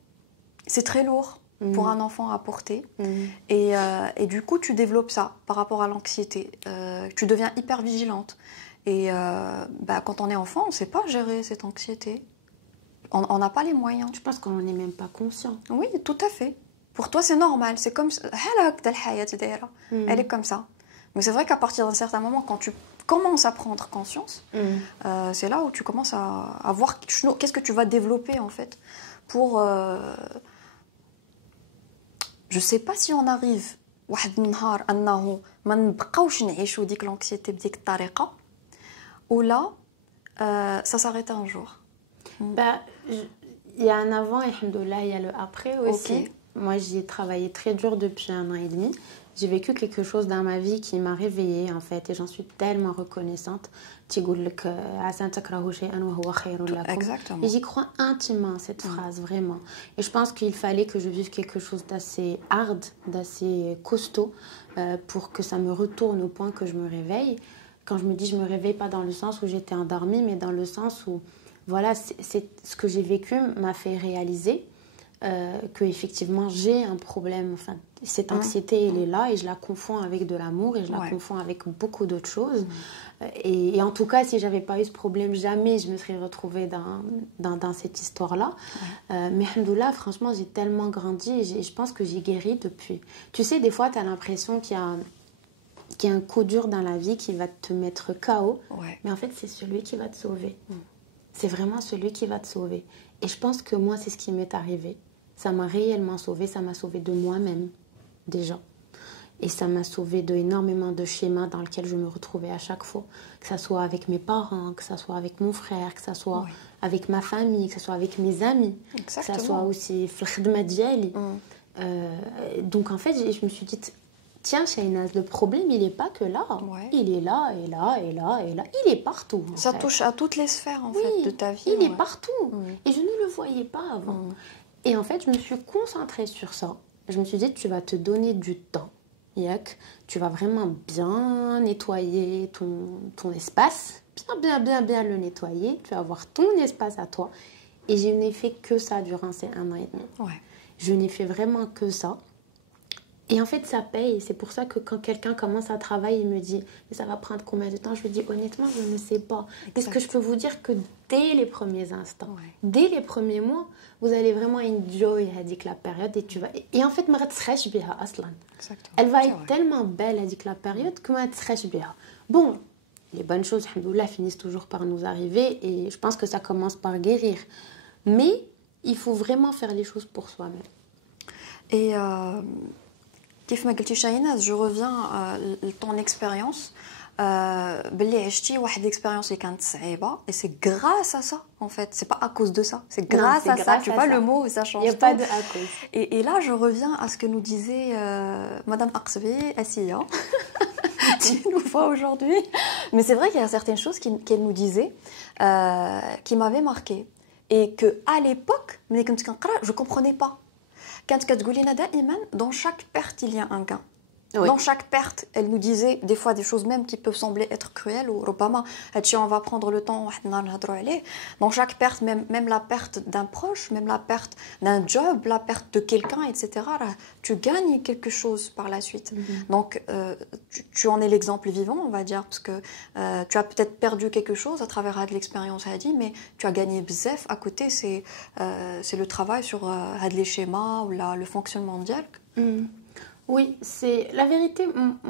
c'est très lourd pour un enfant à porter. Et du coup tu développes ça par rapport à l'anxiété, tu deviens hyper vigilante. Et quand on est enfant, on ne sait pas gérer cette anxiété. On n'a pas les moyens. Je pense qu'on n'en est même pas conscient. Oui, tout à fait. Pour toi, c'est normal. C'est comme... Elle est comme ça. Mais c'est vrai qu'à partir d'un certain moment, quand tu commences à prendre conscience, c'est là où tu commences à voir qu'est-ce que tu vas développer, en fait, pour... Je ne sais pas si on arrive... واحد النهار أنه ما نبقاوش نعيشوا ديك l'anxiété بديك الطريقة. Ou là, ça s'arrête un jour. Il y a un avant et alhamdoulilah, il y a le après aussi. Okay. Moi, j'y ai travaillé très dur depuis 1 an et demi. J'ai vécu quelque chose dans ma vie qui m'a réveillée, en fait, et j'en suis tellement reconnaissante. Exactement. Et j'y crois intimement, cette phrase, vraiment. Et je pense qu'il fallait que je vive quelque chose d'assez hard, d'assez costaud, pour que ça me retourne au point que je me réveille. Quand je me dis je me réveille, pas dans le sens où j'étais endormie, mais dans le sens où, voilà, c'est ce que j'ai vécu m'a fait réaliser que effectivement j'ai un problème. Enfin, cette anxiété, elle est là et je la confonds avec de l'amour et je la confonds avec beaucoup d'autres choses. Et en tout cas, si j'avais pas eu ce problème, jamais je me serais retrouvée dans cette histoire-là. Mais alhamdoulilah, franchement, j'ai tellement grandi et je pense que j'ai guéri depuis. Tu sais, des fois, tu as l'impression qu'il y a un coup dur dans la vie qui va te mettre KO, mais en fait c'est celui qui va te sauver. C'est vraiment celui qui va te sauver. Et je pense que moi c'est ce qui m'est arrivé. Ça m'a réellement sauvée, ça m'a sauvée de moi-même déjà. Et ça m'a sauvée d'énormément de schémas dans lesquels je me retrouvais à chaque fois. Que ça soit avec mes parents, que ça soit avec mon frère, que ça soit avec ma famille, que ça soit avec mes amis. Exactement. Que ça soit aussi khidma diali. Donc en fait je me suis dit... Tiens, Shainaz, le problème, il n'est pas que là. Il est là, et là, et là, et là. Il est partout. Ça touche à toutes les sphères, en fait, de ta vie. Il est partout. Et je ne le voyais pas avant. Et en fait, je me suis concentrée sur ça. Je me suis dit, tu vas te donner du temps. Tu vas vraiment bien nettoyer ton espace. Bien le nettoyer. Tu vas avoir ton espace à toi. Et je n'ai fait que ça durant ces 1 an et demi. Ouais. Je n'ai fait vraiment que ça. Et en fait, ça paye. C'est pour ça que quand quelqu'un commence à travailler, il me dit « Mais ça va prendre combien de temps ?» Je lui dis « Honnêtement, je ne sais pas. » Parce que je peux vous dire que dès les premiers instants, dès les premiers mois, vous allez vraiment enjoy la période et tu vas... Et en fait, ma تسخاش بها أصلاً. Elle va être tellement belle la période que ma تسخاش بها. Bon, les bonnes choses, alhamdoulilah, finissent toujours par nous arriver et je pense que ça commence par guérir. Mais il faut vraiment faire les choses pour soi-même. Et كيف ما قلتي شاهينة, je reviens à ton expérience. باللي عشتي واحد l'expérience اللي كانت صعيبة et c'est grâce à ça en fait, c'est pas à cause de ça, c'est grâce à ça, tu vois le mot, ça change. Il n'y a pas de à cause. Et là je reviens à ce que nous disait Madame Aqsabi, Assia, qui nous voit aujourd'hui. Mais c'est vrai qu'il y a certaines choses qu'elle nous disait qui m'avaient marqué et que à l'époque, je comprenais pas. كانت كتقول لنا دائما dans chaque perte il y a un gain. Oui. Dans chaque perte, elle nous disait des fois des choses même qui peuvent sembler être cruelles ou ربما هادشي on va prendre le temps واحد النهار نهضروا عليه. Dans chaque perte, même la perte d'un proche, même la perte d'un job, la perte de quelqu'un, etc. Tu gagnes quelque chose par la suite. Donc tu en es l'exemple vivant, on va dire, parce que tu as peut-être perdu quelque chose à travers de l'expérience Hadi, mais tu as gagné bzef. À côté, c'est le travail sur les schémas ou le fonctionnement mondial. Oui, c'est la vérité.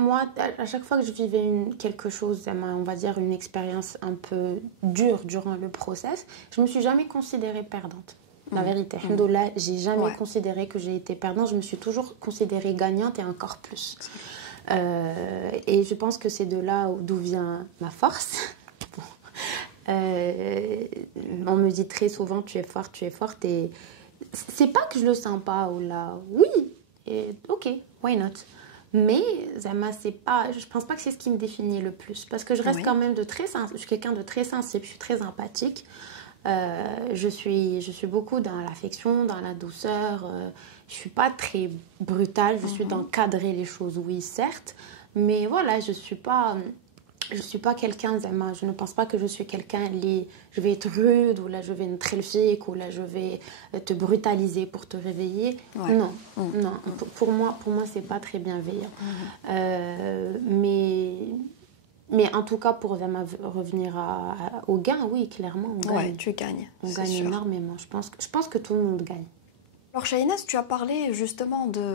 Moi, à chaque fois que je vivais quelque chose, on va dire une expérience un peu dure durant le process, je me suis jamais considérée perdante. La vérité, alhamdoulilah, j'ai jamais considéré que j'ai été perdante. Je me suis toujours considérée gagnante et encore plus. Et je pense que c'est de là d'où vient ma force. On me dit très souvent tu es forte et c'est pas que je le sens pas ou là, oui. Et ok, why not? Mais c'est pas, je pense pas que c'est ce qui me définit le plus parce que je reste quand même je suis quelqu'un de très sensible, je suis très empathique. Je suis beaucoup dans l'affection, dans la douceur. Je suis pas très brutale, je suis dans cadrer les choses, oui certes, mais voilà, je suis pas quelqu'un, je ne pense pas que je suis quelqu'un, je vais être rude, ou là je vais être trelfique, ou là je vais te brutaliser pour te réveiller. Non, non. Pour moi c'est pas très bienveillant. Mais en tout cas, pour revenir au gain, oui, clairement, on gagne. Ouais, tu gagnes. On gagne énormément. Je pense que tout le monde gagne. Alors, Shahinaz, tu as parlé justement de...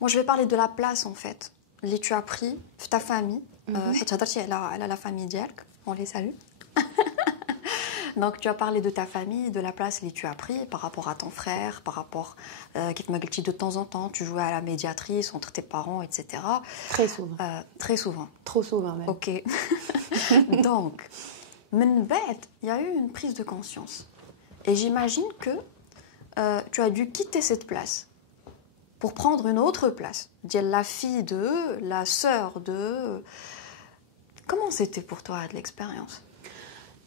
Moi, je vais parler de la place, en fait. اللي tu as pris في ta famille حيت هضرتي على la famille ديالك, on les salue. Donc tu as parlé de ta famille, de la place que tu as pris par rapport à ton frère, par rapport كيف ما قلتي de temps en temps tu jouais à la médiatrice entre tes parents, etc. Très souvent. Très souvent. Trop souvent même. Ok. Donc من بعد il y a eu une prise de conscience et j'imagine que tu as dû quitter cette place pour prendre une autre place. La fille de, la sœur de... Comment c'était pour toi de l'expérience?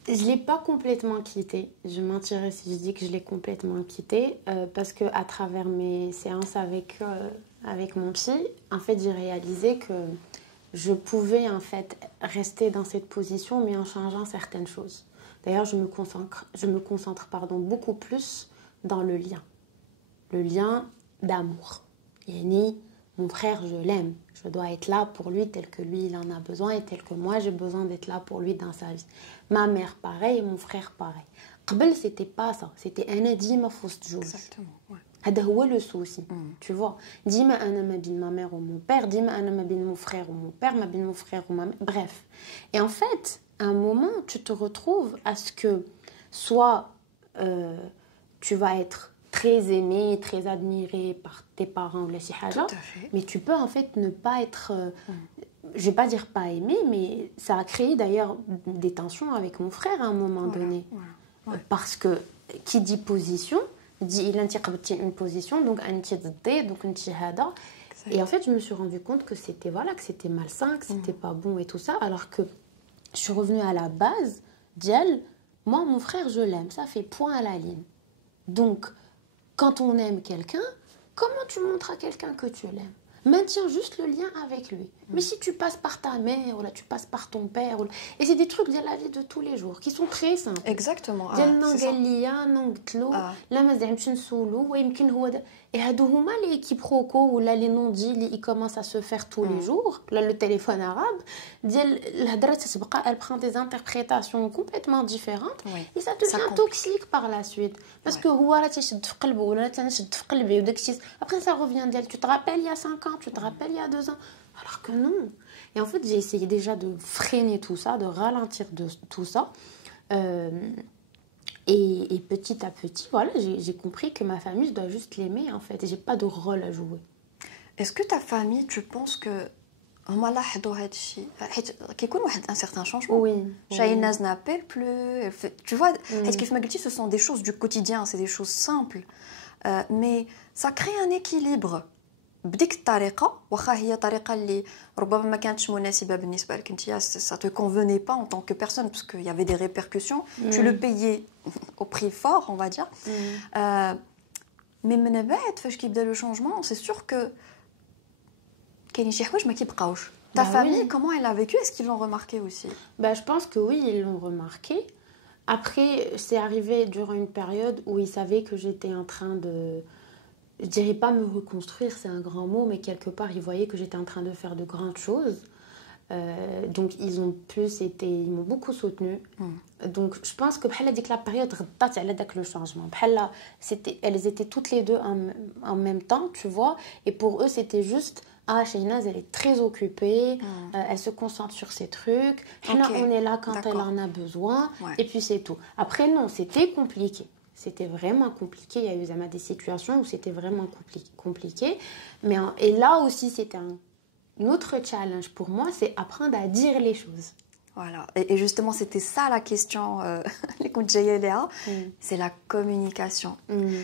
Je ne l'ai pas complètement quittée. Je mentirais si je dis que je l'ai complètement quittée parce qu'à travers mes séances avec mon psy, en fait, j'ai réalisé que je pouvais en fait rester dans cette position mais en changeant certaines choses. D'ailleurs, je me concentre beaucoup plus dans le lien. Le lien d'amour. Yani, mon frère, je l'aime. Je dois être là pour lui tel que lui, il en a besoin et tel que moi, j'ai besoin d'être là pour lui dans sa vie. Ma mère, pareil, et mon frère, pareil. قبل, c'était pas ça. C'était un ديما في وسط جوج. Exactement, ouais. هذا هو le souci. Tu vois. ديما أنا ما بين ma mère ou mon père, ديما أنا ما بين mon frère ou mon père, ما بين mon frère ou ma mère. Bref. Et en fait, à un moment, tu te retrouves à ce que soit tu vas être très aimé, très admiré par tes parents ou les chihaja, mais tu peux en fait ne pas être, je vais pas dire pas aimé, mais ça a créé d'ailleurs des tensions avec mon frère à un moment donné. Parce que qui dit position, dit il a une position, donc et en fait je me suis rendu compte que c'était malsain, que c'était pas bon et tout ça, alors que je suis revenue à la base d'elle, moi mon frère je l'aime, ça fait point à la ligne. Donc quand on aime quelqu'un, comment tu montres à quelqu'un que tu l'aimes? Maintiens juste le lien avec lui. Mais si tu passes par ta mère, ou là tu passes par ton père, et c'est des trucs de la vie de tous les jours, qui sont très simples. Exactement. C'est ça. Et هادو هما les quiproquos ou là les non-dits ils commencent à se faire tous les jours. Là le téléphone arabe, elle prend des interprétations complètement différentes et ça devient toxique par la suite. Parce que après ça revient d'elle. Tu te rappelles il y a 5 ans, tu te rappelles il y a 2 ans. Alors que non. Et en fait j'ai essayé déjà de freiner tout ça, de ralentir de tout ça. Et petit à petit, voilà, j'ai compris que ma famille, je dois juste l'aimer en fait. Et j'ai pas de rôle à jouer. Est-ce que ta famille, tu penses que هما لاحظوا هذا الشيء حيت كيكون واحد un certain changement. Oui. Shahinaz n'appelle plus. Tu vois, حيت كيف ما قلتي ce sont des choses du quotidien, c'est des choses simples. Mais ça crée un équilibre. بديك الطريقه واخا هي طريقه اللي ربما ما كانتش مناسبه بالنسبه لك انت ça te convenait pas en tant que personne parce qu'il y avait des répercussions tu le payais au prix fort on va dire mais من بعد فاش كيبدا le changement c'est sûr que كاينين شي حوايج ما كيبقاوش ta famille comment elle a vécu est-ce qu'ils l'ont remarqué aussi je pense que oui ils l'ont remarqué après c'est arrivé durant une période où ils savaient que j'étais en train de je dirais pas me reconstruire, c'est un grand mot, mais quelque part, ils voyaient que j'étais en train de faire de grandes choses. Donc, ils m'ont beaucoup soutenue. Donc, je pense que la période le changement. Elles étaient toutes les deux en même temps, tu vois. Et pour eux, c'était juste, Shahinaz, elle est très occupée, elle se concentre sur ses trucs. On est là quand elle en a besoin. Ouais. Et puis, c'est tout. Après, non, c'était compliqué. C'était vraiment compliqué. Il y a eu des situations où c'était vraiment compliqué. Et là aussi, c'était un autre challenge pour moi, c'est apprendre à dire les choses. Voilà. Et justement, c'était ça la question, c'est la communication.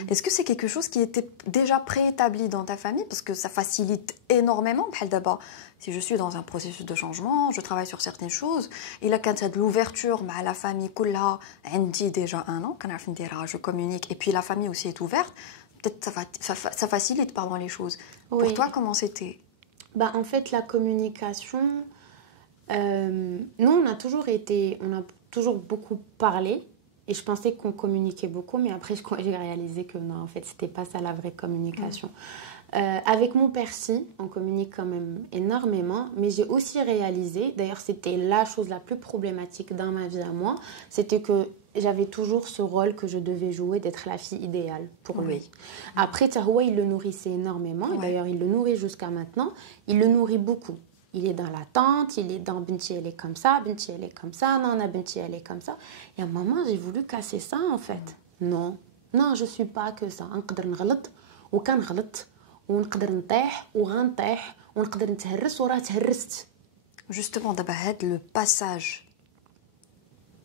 Est-ce que c'est quelque chose qui était déjà préétabli dans ta famille parce que ça facilite énormément. D'abord, si je suis dans un processus de changement, je travaille sur certaines choses. Et là, quand il y a de l'ouverture, la famille, عندي déjà 1 an, je communique. Et puis la famille aussi est ouverte. Peut-être ça facilite pardon, les choses. Oui. Pour toi, comment c'était en fait, la communication... nous, on a toujours beaucoup parlé et je pensais qu'on communiquait beaucoup, mais après j'ai réalisé que non, en fait, c'était pas ça la vraie communication. Avec mon père, si, on communique quand même énormément, mais j'ai aussi réalisé, d'ailleurs c'était la chose la plus problématique dans ma vie à moi, c'était que j'avais toujours ce rôle que je devais jouer d'être la fille idéale pour lui. Après, Tahoua, il le nourrissait énormément, et d'ailleurs il le nourrit jusqu'à maintenant, il le nourrit beaucoup. Il est dans l'attente, il est dans Binti, elle est comme ça, Binti, elle est comme ça, Nana, Binti, elle est comme ça. Et à un moment, j'ai voulu casser ça en fait. Non, je suis pas que ça. نقدر نغلط وكنغلط ونقدر نطيح وغنطيح ونقدر نتهرس وراه تهرست. Justement, d'abord, le passage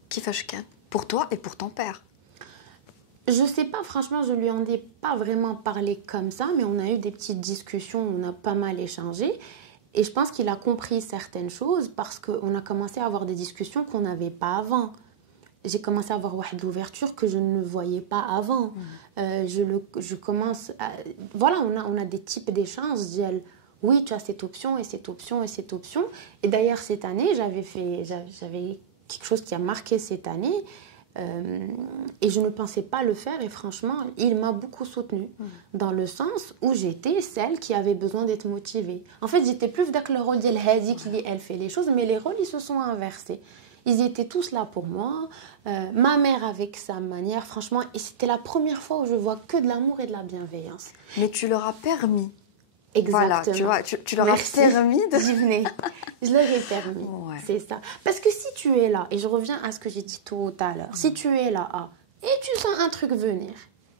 كيفاش كان pour toi et pour ton père. Je sais pas, franchement, je lui en ai pas vraiment parlé comme ça, mais on a eu des petites discussions, on a pas mal échangé. Et je pense qu'il a compris certaines choses parce qu'on a commencé à avoir des discussions qu'on n'avait pas avant. J'ai commencé à avoir de l'ouverture que je ne voyais pas avant. Je commence à... Voilà, on a des types d'échanges. Oui, tu as cette option et cette option et cette option. Et d'ailleurs, cette année, j'avais quelque chose qui a marqué cette année. Et je ne pensais pas le faire et franchement il m'a beaucoup soutenue dans le sens où j'étais celle qui avait besoin d'être motivée. En fait j'étais plus dans le rôle d'elle Hadi qui elle fait les choses, mais les rôles ils se sont inversés. Ils étaient tous là pour moi, ma mère avec sa manière franchement, et c'était la première fois où je vois que de l'amour et de la bienveillance. Mais tu leur as permis. Exactement. Voilà, tu vois, tu leur as permis de... J'y venais. Je leur ai permis, c'est ça. Parce que si tu es là, et je reviens à ce que j'ai dit tout à l'heure, si tu es là, et tu sens un truc venir,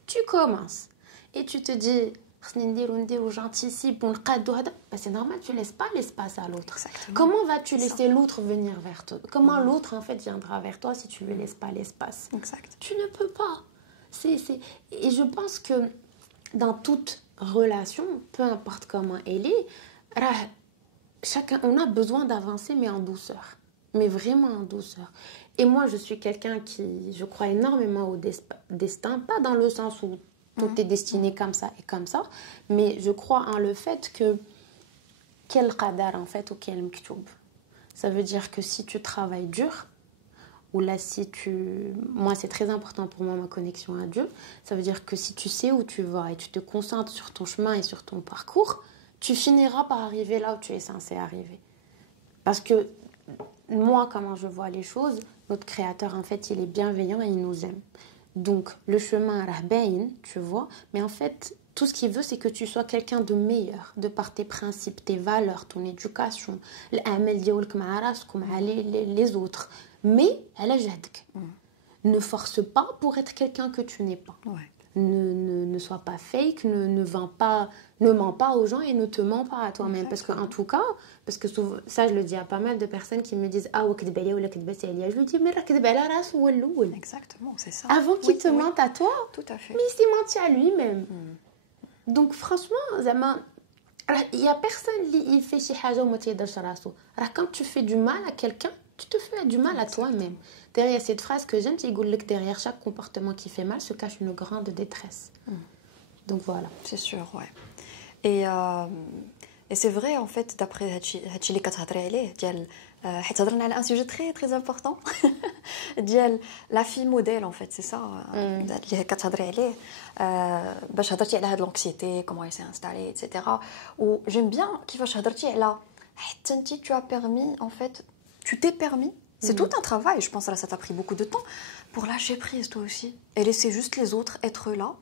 tu commences, et tu te dis, j'anticipe, c'est normal, tu ne laisses pas l'espace à l'autre. Exactement. Comment vas-tu laisser l'autre venir vers toi? Comment l'autre, en fait, viendra vers toi si tu ne lui laisses pas l'espace? Exact. Tu ne peux pas. Et je pense que dans toute relation, peu importe comment elle est, on a besoin d'avancer, mais en douceur. Mais vraiment en douceur. Et moi, je suis quelqu'un qui, je crois énormément au destin, pas dans le sens où tout est destiné comme ça et comme ça, mais je crois en le fait que quel qadar en fait ou quel mktoub. Ça veut dire que si tu travailles dur, ou là si tu... Moi c'est très important pour moi ma connexion à Dieu, ça veut dire que si tu sais où tu vas et tu te concentres sur ton chemin et sur ton parcours, tu finiras par arriver là où tu es censé arriver. Parce que moi, comment je vois les choses, notre créateur en fait il est bienveillant et il nous aime. Donc le chemin rahbain, tu vois, mais en fait tout ce qu'il veut c'est que tu sois quelqu'un de meilleur, de par tes principes, tes valeurs, ton éducation, l'amal ديالك مع راسك ومع les autres. Mais على جهدك. Ne force pas pour être quelqu'un que tu n'es pas. Ouais. Ne sois pas fake, ne mens pas aux gens et ne te mens pas à toi-même. Parce qu'en tout cas, parce que souvent, ça je le dis à pas mal de personnes qui me disent ah وكذب عليا ولا كذبت عليا. Je lui dis mais راه كذب على راسه هو الأول. Exactement, c'est ça. Avant qu'il te mente à toi, tout à fait. mais il s'est menti à lui-même. Donc franchement, زعما il y a personne qui fait شي حاجه وما تيدرش راسو. Quand tu fais du mal à quelqu'un, tu te fais du mal à toi-même. Derrière cette phrase que j'aime, c'est que derrière chaque comportement qui fait mal se cache une grande détresse. Donc voilà. C'est sûr, ouais. Et c'est vrai en fait d'après هادشي اللي كتهضري عليه ديال حيت هضرنا على un sujet très très important ديال la fille modèle en fait, c'est ça اللي كتهضري عليه باش هضرتي على هاد l'anxiété comment elle s'est installée etc. و j'aime bien كيفاش هضرتي على حتى انت tu as permis en fait tu t'es permis. C'est tout un travail, je pense que ça t'a pris beaucoup de temps pour lâcher prise toi aussi et laisser juste les autres être là.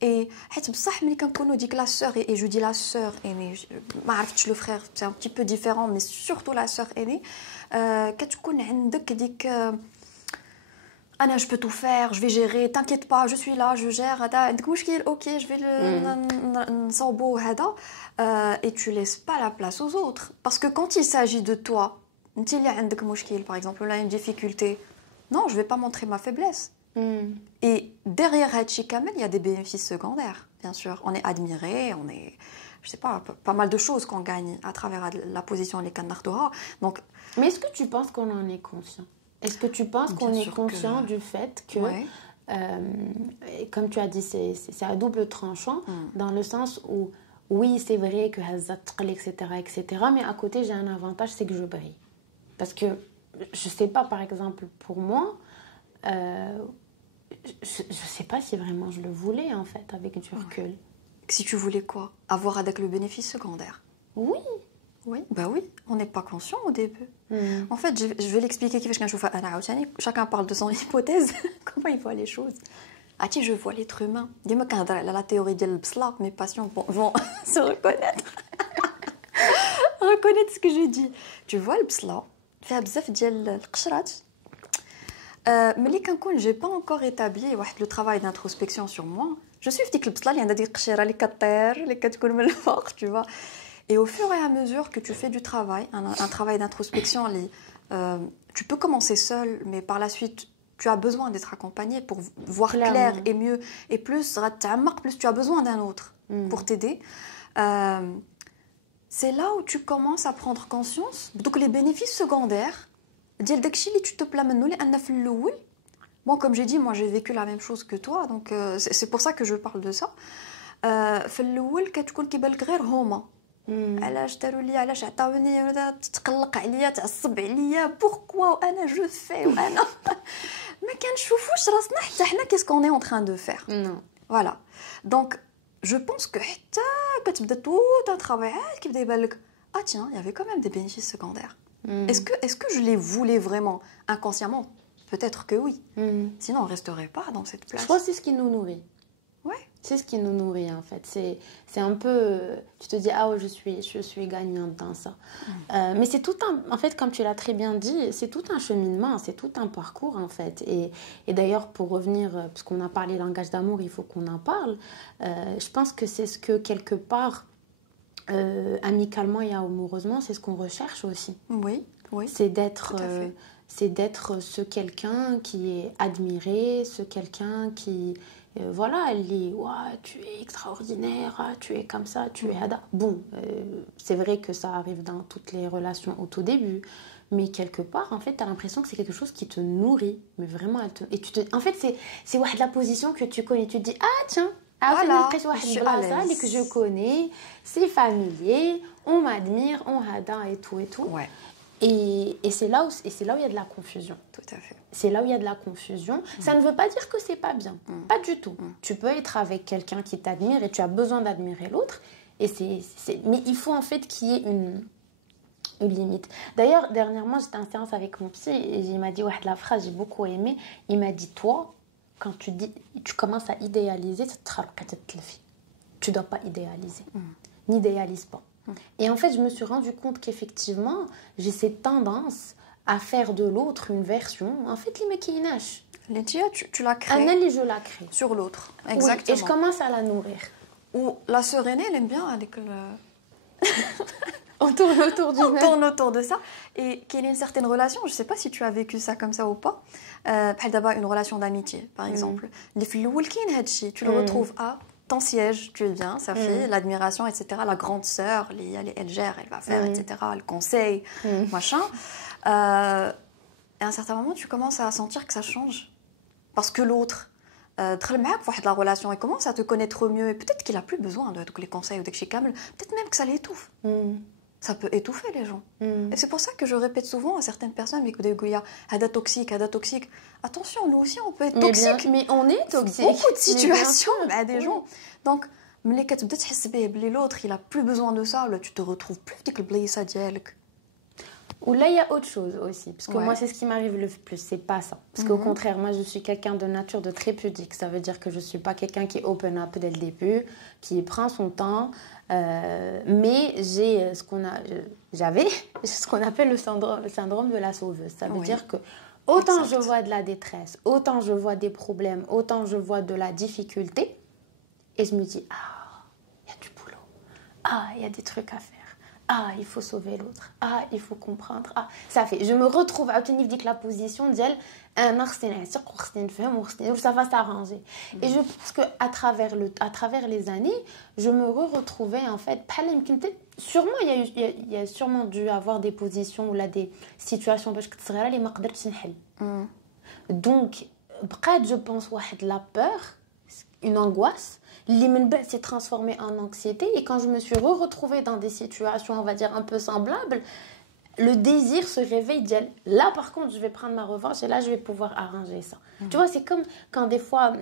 Et بصح ملي كنكونوا ديك la sœur et je dis la sœur aînée ما عرفتش le frère c'est un petit peu différent mais surtout la sœur aînée كتكون عندك ديك انا je peux tout faire je vais gérer t'inquiète pas je suis là je gère هذا عندك مشكل OK je vais نصوبو هذا et tu laisses pas la place aux autres parce que quand il s'agit de toi انت اللي عندك مشكل par exemple là une difficulté non je vais pas montrer ma faiblesse. Et derrière Hachi Kamel, il y a des bénéfices secondaires, bien sûr. On est admiré, on est, je sais pas mal de choses qu'on gagne à travers la position les Kanardora. Donc, mais est-ce que tu penses qu'on en est conscient? Est-ce que tu penses qu'on est conscient du fait que, ouais. comme tu as dit, c'est à double tranchant, dans le sens où, oui, c'est vrai que Hazat, etc., etc., mais à côté, j'ai un avantage, c'est que je brille. Parce que, je sais pas, par exemple, pour moi, je sais pas si vraiment je le voulais en fait avec du recul. Si tu voulais quoi? Avoir avec le bénéfice secondaire. Oui. Oui, bah oui, on n'est pas conscient au début. En fait, je vais l'expliquer chacun parle de son hypothèse, comment il voit les choses. Ah tiens, je vois l'être humain. Dis-moi quand la théorie de l'bsla, mes patients vont se reconnaître. Reconnaître ce que je dis. Tu vois l'bsla, fait bzaf ديال القشرات. ملي كنكون j'ai pas encore établi واحد le travail d'introspection sur moi je suis في ديك البصله اللي عندها ديك القشيره اللي كطير اللي كتكون من الفوق tu vois et au fur et à mesure que tu fais du travail un travail d'introspection tu peux commencer seul mais par la suite tu as besoin d'être accompagné pour voir clair et mieux et plus tu as besoin d'un autre pour t'aider c'est là où tu commences à prendre conscience donc les bénéfices secondaires ديال داكشي اللي tu te plains منه لان في الاول bon comme j'ai dit moi j'ai vécu la même chose que toi donc c'est pour ça que je parle de ça في الاول كتكون كيبان لك غير هما علاش داروا لي علاش عطاوني تتقلق عليا تعصب عليا بوركوا وانا جو في وانا ما كنشوفوش راسنا حتى حنا qu'est-ce qu'on est en train de faire non voilà donc je pense que حتى كتبدا tout un travail كيبدا يبان لك ah tiens il y avait quand même des bénéfices secondaires. Est-ce que je les voulais vraiment inconsciemment? Peut-être que oui. Sinon, on ne resterait pas dans cette place. Je crois que c'est ce qui nous nourrit. Ouais. C'est ce qui nous nourrit, en fait. C'est un peu... Tu te dis, ah ouais, je suis gagnante dans ça. Mais c'est tout un... En fait, comme tu l'as très bien dit, c'est tout un cheminement, c'est tout un parcours, en fait. Et d'ailleurs, pour revenir, parce qu'on a parlé langage d'amour, il faut qu'on en parle. Je pense que c'est ce que, quelque part... amicalement et amoureusement, c'est ce qu'on recherche aussi. Oui, oui. C'est d'être ce quelqu'un qui est admiré, ce quelqu'un qui, voilà, elle dit, ouais, tu es extraordinaire, tu es comme ça, tu es Ada. Bon, c'est vrai que ça arrive dans toutes les relations au tout début, mais quelque part, en fait, tu as l'impression que c'est quelque chose qui te nourrit, mais vraiment, et en fait, c'est la position que tu connais, tu te dis, ah tiens, Voilà, لقيت واحد je suis à البلاصه اللي l'aise. que je connais, c'est familier, on m'admire, on hada et tout et tout. Ouais, Et c'est là où il y a de la confusion. tout à fait. C'est là où il y a de la confusion. Ça ne veut pas dire que c'est pas bien. Pas du tout. Tu peux être avec quelqu'un qui t'admire et tu as besoin d'admirer l'autre. Et mais il faut en fait qu'il y ait une limite. D'ailleurs, dernièrement, j'étais en séance avec mon psy et il m'a dit la phrase, j'ai beaucoup aimé. Il m'a dit, toi, quand tu commences à idéaliser, tu ne dois pas idéaliser. N'idéalise pas. Et en fait, je me suis rendu compte qu'effectivement, j'ai cette tendance à faire de l'autre une version. En fait, les maquillages. Lydia, tu la crées Je la crée. sur l'autre. Oui, Exactement. et je commence à la nourrir. Ou la sœur aînée, elle aime bien avec le... On tourne autour du On nez. tourne autour de ça. Et qu'il y ait une certaine relation, je ne sais pas si tu as vécu ça comme ça ou pas. بحال دابا une relation d'amitié, par exemple. اللي في الأول كاين هاد الشيء. Tu le retrouves à ton siège, tu es bien, ça fait l'admiration, etc. La grande sœur, elle gère, elle va faire, etc. Le conseil, machin. Et à un certain moment, tu commences à sentir que ça change. Parce que l'autre, دخل معاك في واحد la relation et commence à te connaître mieux. Et peut-être qu'il a plus besoin de tous les conseils ou داكشي كامل. Peut-être même que ça l'étouffe. Ça peut étouffer les gens. Et c'est pour ça que je répète souvent à certaines personnes, mais hada toxique. Attention, nous aussi on peut être toxique. Mais on est toxique. Beaucoup de situations à des gens. Donc, ملي كتبدا تحس به بلي l'autre il a plus besoin de ça, là tu te retrouves plus في ديك البلايصه ديالك. Ou là, il y a autre chose aussi. Parce que Ouais. moi, c'est ce qui m'arrive le plus. C'est pas ça. Parce qu'au contraire, moi, je suis quelqu'un de nature de très pudique. Ça veut dire que je suis pas quelqu'un qui open up dès le début, qui prend son temps. Mais j'ai j'avais ce qu'on appelle le syndrome de la sauveuse. Ça veut Oui. dire que autant Exact. je vois de la détresse, autant je vois des problèmes, autant je vois de la difficulté. Et je me dis, ah, il y a du boulot. Ah, il y a des trucs à faire. Ah, il faut sauver l'autre. Ah, il faut comprendre. Ah, ça fait. Je me retrouve à obtenir la position d'elle. Ça va s'arranger. Et je pense qu'à travers les années, je me retrouvais en fait. Sûrement, il y a sûrement dû avoir des positions ou là des situations. Donc, je pense que la peur, une angoisse. L'immense s'est transformé en anxiété et quand je me suis retrouvée dans des situations, on va dire, un peu semblables, le désir se réveille. Là, par contre, je vais prendre ma revanche et là, je vais pouvoir arranger ça. Tu vois, c'est comme quand des fois,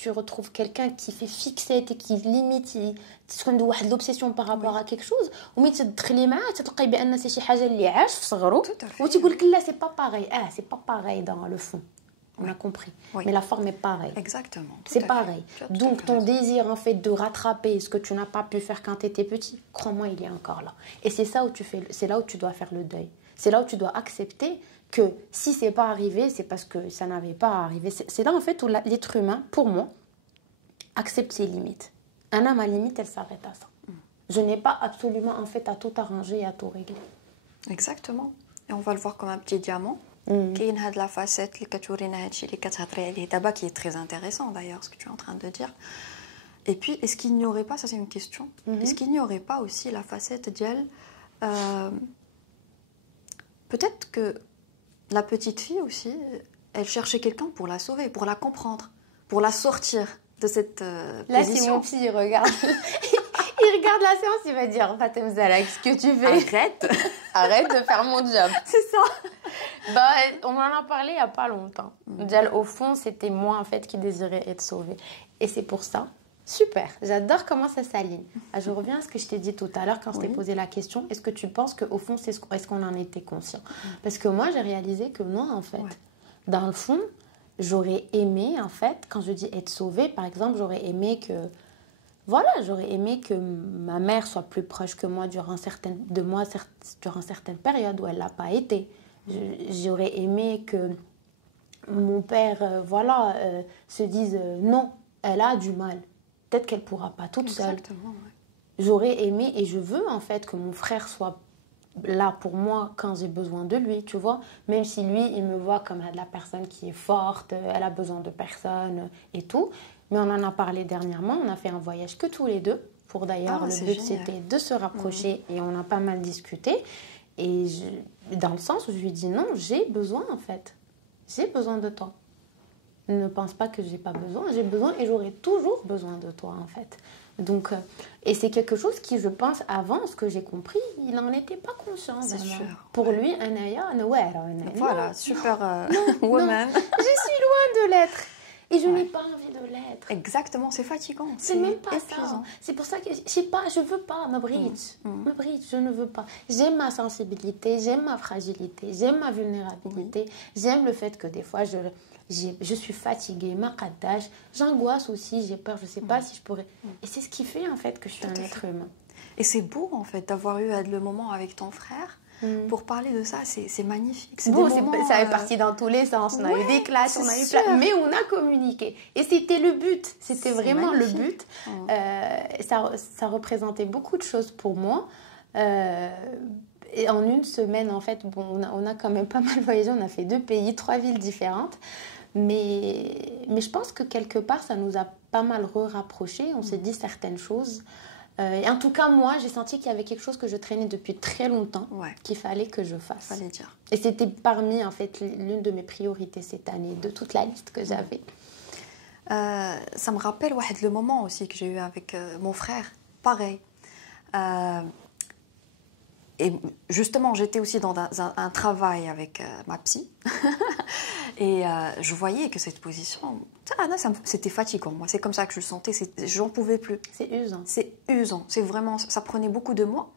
tu retrouves quelqu'un qui fait fixette et qui limite, de l'obsession par rapport à quelque chose. ومن تدخلي معاه تلقاي بأن سي شي حاجة اللي عاش في صغره وتقول لك لا c'est pas pareil. C'est pas pareil dans le fond. On a compris. Oui. Mais la forme est pareille. Exactement. C'est pareil. Donc, ton désir, en fait, de rattraper ce que tu n'as pas pu faire quand tu étais petit, crois-moi, il est encore là. Et c'est là où tu dois faire le deuil. C'est là où tu dois accepter que si c'est pas arrivé, c'est parce que ça n'avait pas arrivé. C'est là, en fait, où l'être humain, pour moi, accepte ses limites. Un homme, à limite, elle s'arrête à ça. Je n'ai pas absolument, en fait, à tout arranger et à tout régler. Exactement. Et on va le voir comme un petit diamant. كاين هاد لا فاسيت اللي كتورينا هادشي اللي كتهضري عليه دابا qui est très intéressant d'ailleurs ce que tu es en train de dire. Et puis est-ce qu'il n'y aurait pas, ça c'est une question, est-ce qu'il n'y aurait pas aussi la facette ديال peut-être que la petite fille aussi elle cherchait quelqu'un pour la sauver, pour la comprendre, pour la sortir de cette Là, position. si mon psy il regarde il regarde la séance, il va dire Fatem Zalak, ce que tu fais, arrête de faire mon job. C'est ça. Bah, on en a parlé il n'y a pas longtemps. Au fond, c'était moi en fait qui désirais être sauvée. Et c'est pour ça, super, j'adore comment ça s'aligne. Je reviens à ce que je t'ai dit tout à l'heure quand je t'ai posé la question. Est-ce que tu penses qu'au fond, est-ce qu'on en était conscient? Parce que moi, j'ai réalisé que non, en fait. Dans le fond, j'aurais aimé, en fait, quand je dis être sauvée, par exemple, j'aurais aimé que... Voilà, j'aurais aimé que ma mère soit plus proche que moi durant certaines périodes où elle l'a pas été. J'aurais aimé que mon père, se dise non, elle a du mal. Peut-être qu'elle pourra pas toute seule. Ouais. J'aurais aimé et je veux en fait que mon frère soit là pour moi quand j'ai besoin de lui, tu vois. Même si lui, il me voit comme la personne qui est forte, elle a besoin de personne et tout. Mais on en a parlé dernièrement, on a fait un voyage que tous les deux. Pour d'ailleurs, le but c'était de se rapprocher et on a pas mal discuté. Et dans le sens où je lui dis non, j'ai besoin en fait. J'ai besoin de toi. Ne pense pas que j'ai pas besoin. J'ai besoin et j'aurai toujours besoin de toi, en fait. Donc, et c'est quelque chose qui, je pense, avant, ce que j'ai compris, il n'en était pas conscient. C'est vraiment. sûr. Pour lui, Anaya, Voilà, super non, woman. je suis loin de l'être. Et je n'ai pas envie de l'être. Exactement, c'est fatigant. C'est même pas épuisant. ça. C'est pour ça que je sais pas, je veux pas me bridge. Me bridge, je ne veux pas. J'aime ma sensibilité, j'aime ma fragilité, j'aime ma vulnérabilité, j'aime le fait que des fois je suis fatiguée, ma qaddage, j'angoisse aussi, j'ai peur, je sais pas si je pourrais. Et c'est ce qui fait en fait que je suis un être humain. Et c'est beau en fait d'avoir eu le moment avec ton frère. Pour parler de ça, c'est magnifique. Bon, ça est parti dans tous les sens. On a eu des classes, on a eu plein, mais on a communiqué. Et c'était le but. C'était vraiment magnifique. Le but. Ça représentait beaucoup de choses pour moi. Et en une semaine, en fait, bon, on a quand même pas mal voyagé. On a fait 2 pays, 3 villes différentes. Mais je pense que quelque part, ça nous a pas mal rapprochés. On s'est dit certaines choses. Et en tout cas, moi, j'ai senti qu'il y avait quelque chose que je traînais depuis très longtemps, qu'il fallait que je fasse. Fallait dire. Et c'était parmi, en fait, l'une de mes priorités cette année, de toute la liste que j'avais. Ça me rappelle le moment aussi que j'ai eu avec mon frère. Pareil. Et justement, j'étais aussi dans un travail avec ma psy. Et je voyais que cette position, c'était fatigant. Moi, c'est comme ça que je le sentais. J'en pouvais plus. C'est usant. C'est usant. C'est vraiment, ça prenait beaucoup de moi.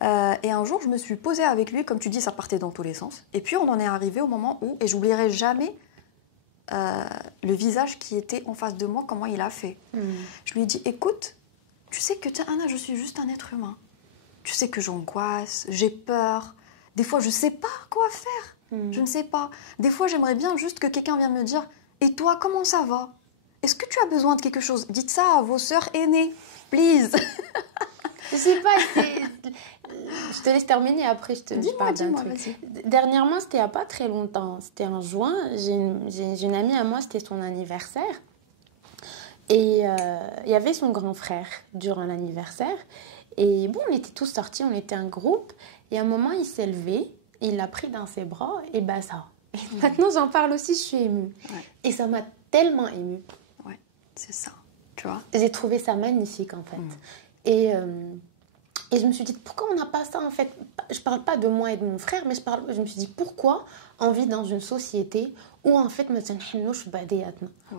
Et un jour, je me suis posée avec lui. Comme tu dis, ça partait dans tous les sens. Et puis, on en est arrivé au moment où, et j'oublierai jamais le visage qui était en face de moi, comment il a fait. Je lui ai dit, écoute, tu sais que Anna, je suis juste un être humain. Tu sais que j'angoisse, j'ai peur. Des fois, je ne sais pas quoi faire. Je ne sais pas. Des fois, j'aimerais bien juste que quelqu'un vienne me dire « Et toi, comment ça va? Est-ce que tu as besoin de quelque chose? Dites ça à vos sœurs aînées, please. » Je sais pas, je te laisse terminer, après je parle d'un truc. Dernièrement, c'était il n'y a pas très longtemps, c'était en juin, j'ai une amie à moi, c'était son anniversaire. Et il y avait son grand frère durant l'anniversaire. Et bon, on était tous sortis, on était un groupe. Et à un moment, il s'est levé, il l'a pris dans ses bras, et ben ça. Et maintenant, j'en parle aussi, je suis émue. Ouais. Et ça m'a tellement émue. Ouais, c'est ça, tu vois. J'ai trouvé ça magnifique, en fait. Et je me suis dit, pourquoi on n'a pas ça, en fait? Je parle pas de moi et de mon frère, mais je me suis dit, pourquoi on vit dans une société où, en fait,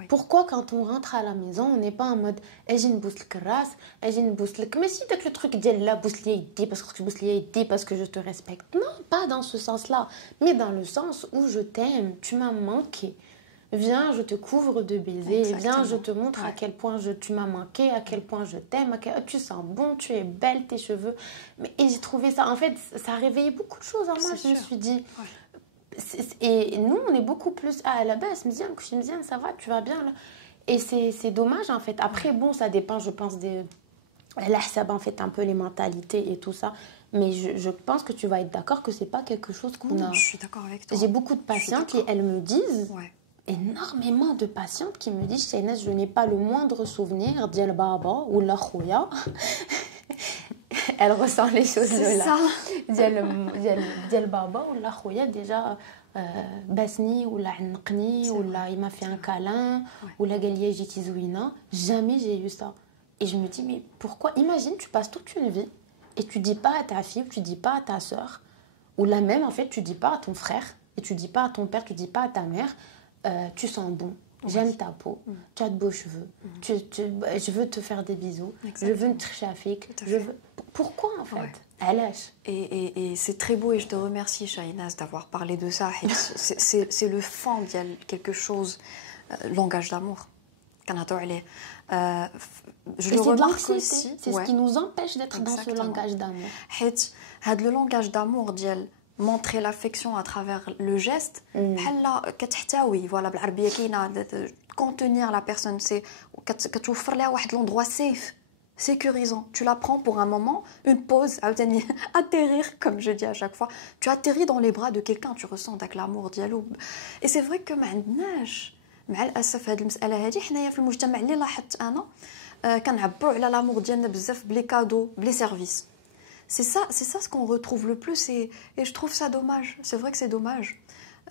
pourquoi, quand on rentre à la maison, on n'est pas en mode « Eji nbous lek ras, eji nbous lek... » Mais si t'as le truc « La bous liya yeddi parce que tu bous liya yeddi parce que je te respecte. » Non, pas dans ce sens-là, mais dans le sens où je t'aime, tu m'as manqué. Viens, je te couvre de baisers. Exactement. Viens, je te montre à quel point tu m'as manqué, à quel point je t'aime, tu sens bon, tu es belle, tes cheveux. Et j'ai trouvé ça, en fait, ça a réveillé beaucoup de choses en moi. Je me suis dit... Et nous, on est beaucoup plus à la base. Je me dis, ça va, tu vas bien là. Et c'est dommage, en fait. Après, bon, ça dépend, je pense, là, ça va en fait un peu les mentalités et tout ça. Mais je pense que tu vas être d'accord que c'est pas quelque chose qu'on a. Je suis d'accord avec toi. J'ai beaucoup de patientes qui, elles me disent... énormément de patientes qui me disent Shainaz, je n'ai pas le moindre souvenir ديال بابا ولا خويا. Elle ressent les choses de là. ديال بابا ولا خويا déjà باسني ولا عنقني ولا il m'a fait un câlin ولا قال لي جيتي زوينه. Jamais j'ai eu ça. Et je me dis mais pourquoi? Imagine, tu passes toute une vie et tu dis pas à ta fille, tu dis pas à ta sœur, ou là même en fait tu dis pas à ton frère et tu dis pas à ton père, tu dis pas à ta mère tu sens bon, j'aime ta peau, tu as de beaux cheveux, je veux te faire des bisous, je veux te chafik, pourquoi en fait? Et c'est très beau et je te remercie Shainaz d'avoir parlé de ça. C'est le fond de quelque chose, langage d'amour. Je le remarque aussi. C'est ce qui nous empêche d'être dans ce langage d'amour. Le langage d'amour montrer l'affection à travers le geste, voilà, contenir la personne, c'est l'endroit safe, sécurisant. Tu la prends pour un moment, une pause, atterrir, comme je dis à chaque fois. Tu atterris dans les bras de quelqu'un, tu ressens l'amour dialogue. Et c'est vrai que مع الاسف هذه المساله هذه حنايا في المجتمع اللي لاحظت انا كنعبروا على لامور ديالنا بزاف بلي كادو بلي سيرفيس. C'est ça ce qu'on retrouve le plus et je trouve ça dommage. C'est vrai que c'est dommage.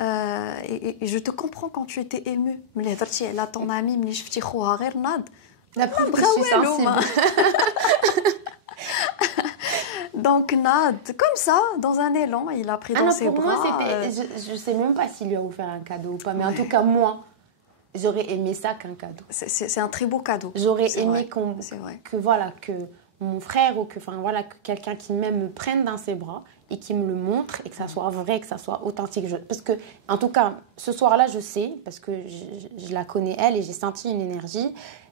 Et je te comprends quand tu étais émue. ملي هضرتي على ton ami ملي شفتي خوها غير ناض. La preuve que je suis sensible. Donc Nad, comme ça, dans un élan, il a pris dans ses pour bras. Moi, je sais même pas s'il lui a offert un cadeau ou pas, mais en tout cas moi, j'aurais aimé ça qu'un cadeau. C'est un très beau cadeau. J'aurais aimé que mon frère ou que quelqu'un qui m'aime me prenne dans ses bras et qui me le montre et que ça soit vrai, que ça soit authentique. Parce que, en tout cas, ce soir-là, je sais, parce que je la connais elle et j'ai senti une énergie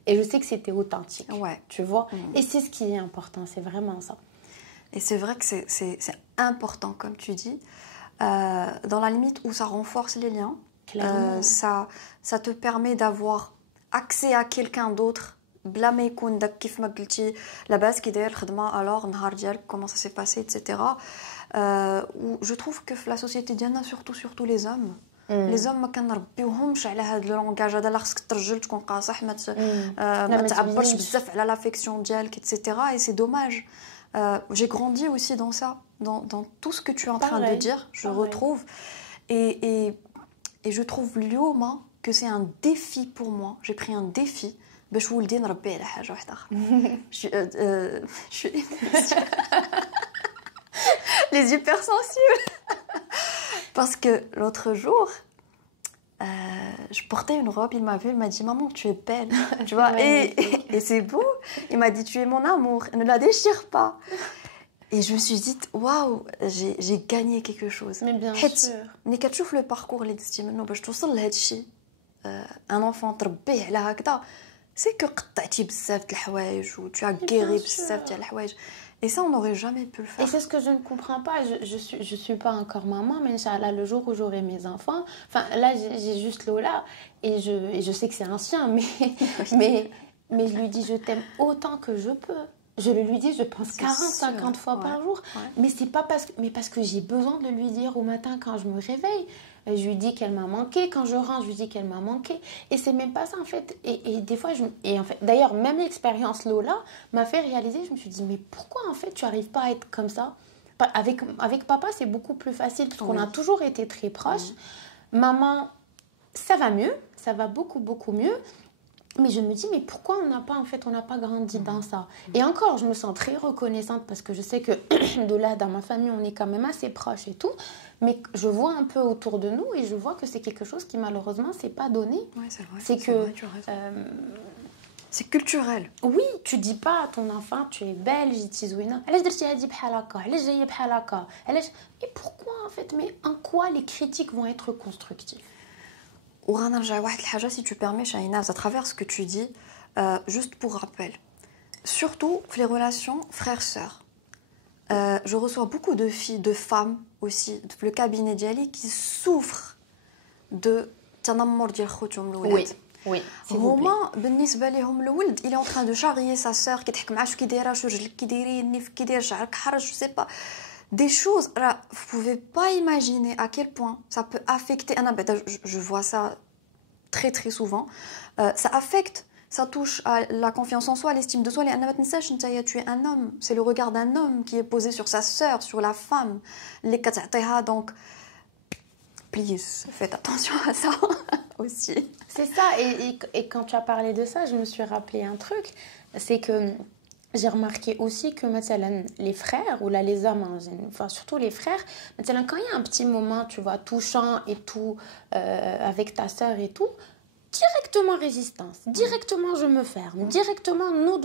et je sais que c'était authentique. Ouais. Tu vois. Et c'est ce qui est important, c'est vraiment ça. Et c'est vrai que c'est important, comme tu dis, dans la limite où ça renforce les liens. Ça te permet d'avoir accès à quelqu'un d'autre. بلا ما يكون داك كيف ما قلتي لاباس كي داير الخدمه الوغ النهار ديالك comment ça s'est passé etc. Je trouve que la société ديالنا surtout les hommes les hommes ما كنربيوهمش على هذا لونغاج هذا لا خصك ترجل تكون قاصح ما تعبرش بزاف على لافيكسيون ديالك etc. et c'est dommage. J'ai grandi aussi dans ça dans tout ce que tu es en train de dire je retrouve et je trouve اليوم que c'est un défi pour moi j'ai pris un défi باش ولدي نربيه على حاجه واحده اخرى je suis les hypersensibles parce que l'autre jour je portais une robe il m'a vu il m'a dit maman tu es belle tu vois et c'est beau il m'a dit tu es mon amour ne la déchire pas et je me suis dit waouh j'ai gagné quelque chose mais bien sûr ملي كتشوف le parcours اللي دزتي منه باش توصل لهذا الشيء un enfant تربيه على هكذا c'est que قطعتي بزاف د الحوايج و tu as guéri بزاف ديال الحوايج et ça on n'aurait jamais pu le faire. Et c'est ce que je ne comprends pas, je suis pas encore maman mais inchallah le jour où j'aurai mes enfants, enfin là j'ai juste Lola et je sais que c'est un chien mais je lui dis je t'aime autant que je peux. Je le lui dis, je pense 40-50 fois par jour. Ouais. Mais c'est pas parce que j'ai besoin de lui dire au matin quand je me réveille. Je lui dis qu'elle m'a manqué. Quand je rentre, je lui dis qu'elle m'a manqué. Et c'est même pas ça en fait. Et des fois, en fait, d'ailleurs, même l'expérience Lola m'a fait réaliser, je me suis dit, mais pourquoi en fait tu arrives pas à être comme ça? Avec papa, c'est beaucoup plus facile parce qu'on a toujours été très proches. Maman, ça va mieux. Ça va beaucoup mieux. Mais je me dis, mais pourquoi on n'a pas grandi dans ça? Et encore, je me sens très reconnaissante parce que je sais que de là, dans ma famille, on est quand même assez proches et tout. Mais je vois un peu autour de nous et je vois que c'est quelque chose qui malheureusement s'est pas donné. Ouais, c'est vrai. C'est que... c'est culturel. Oui, tu dis pas à ton enfant, tu es belle, جيتي علاش درتي هادي بحال هكا علاش جايه بحال هكا علاش et pourquoi en fait mais en quoi les critiques vont être constructives. وغنرجع واحد الحاجه si tu permets Shahinaz à travers ce que tu dis juste pour rappel surtout les relations frères-sœurs je reçois beaucoup de filles de femmes aussi le cabinet ديالي qui souffrent de تنمر ديال خوتهم الولاد. Oui, هما بالنسبه لهم الولد il est en train de charrier sa sœur كيضحك معها شو كيدايره شو رجلك كيدايرين كي داير شعرك حرج je sais pas des choses là vous pouvez pas imaginer à quel point ça peut affecter je vois ça très souvent ça affecte ça touche à la confiance en soi l'estime de soi tu es un homme c'est le regard d'un homme qui est posé sur sa sœur sur la femme les كتعطيها donc please faites attention à ça aussi. C'est ça et quand tu as parlé de ça je me suis rappelé un truc c'est que j'ai remarqué aussi que les frères ou là les hommes enfin surtout les frères quand il y a un petit moment tu vois touchant et tout avec ta sœur et tout directement résistance directement je me ferme directement non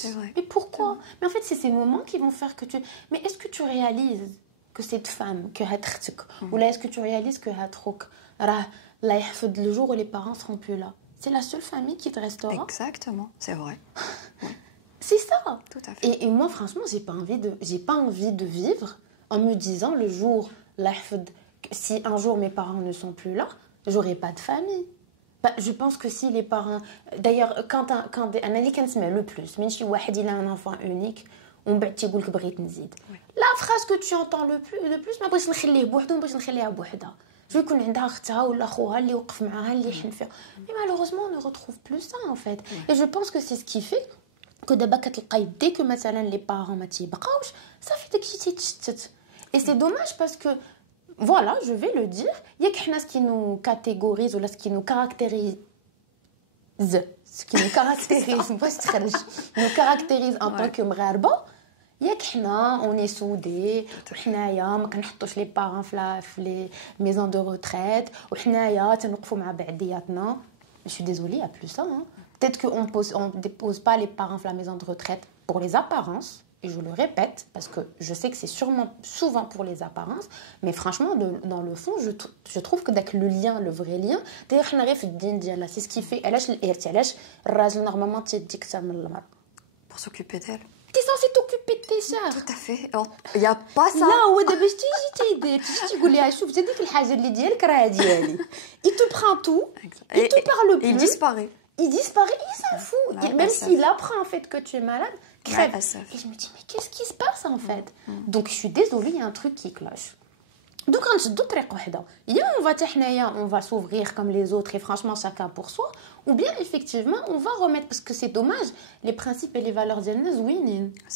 c'est vrai. mais pourquoi mais en fait c'est ces moments qui vont faire que tu mais est-ce que tu réalises que cette femme que هتختك ou là est-ce que tu réalises que هتروك راه لا يحفظ le jour où les parents seront plus là. C'est la seule famille qui te restera. Exactement, c'est vrai. C'est ça. Tout à fait. Et moi, franchement, j'ai pas envie de vivre en me disant le jour, si un jour mes parents ne sont plus là, j'aurai pas de famille. Bah, je pense que si les parents... D'ailleurs, quand un ali qui se met le plus, même si il a un enfant unique, on va te dire que بغيت نزيد. La phrase que tu entends le plus, ما بغيتش نخليه بوحدو ما بغيتش نخليها بوحدها. Je يكون عندها اختها ولا خوها اللي يوقف معاها اللي يحن فيها. Mais malheureusement, on ne retrouve plus ça en fait. Et je pense que c'est ce qui fait que دابا كتلقاي dès que مثلا les parents ما تيبقاوش صافي داكشي تيتشتت. Et c'est dommage parce que voilà, je vais le dire. Il y a ce qui nous catégorise ou là, ce qui nous caractérise. Ce qui nous caractérise, nous caractérise en tant que مغاربة. ياك حنا on est soudés وحنايا ما كنحطوش لي بارون في لي ميزون دو روتريت وحنايا تنوقفوا مع بعضياتنا. Je suis désolée, il y a plus ça. Hein. Peut-être qu'on dépose pas les parents à la maison de retraite pour les apparences. Et je le répète, parce que je sais que c'est sûrement souvent pour les apparences, mais franchement, dans le fond, je trouve que le lien, le vrai lien, d'ailleurs, c'est ce qui fait. Normalement, Pour s'occuper d'elle. T'es censé t'occuper de tes sœurs. Tout à fait. Il n'y a pas ça. Là, où d'abord, tu il te prend tout, il te parle plus. Il disparaît. Il disparaît, il s'en fout. Même s'il apprend en fait que tu es malade, crève. Et je me dis, mais qu'est-ce qui se passe en fait? Donc je suis désolée, il y a un truc qui cloche. Donc on va s'ouvrir comme les autres et franchement chacun pour soi, ou bien effectivement on va remettre, parce que c'est dommage, les principes et les valeurs d'Yanez, oui.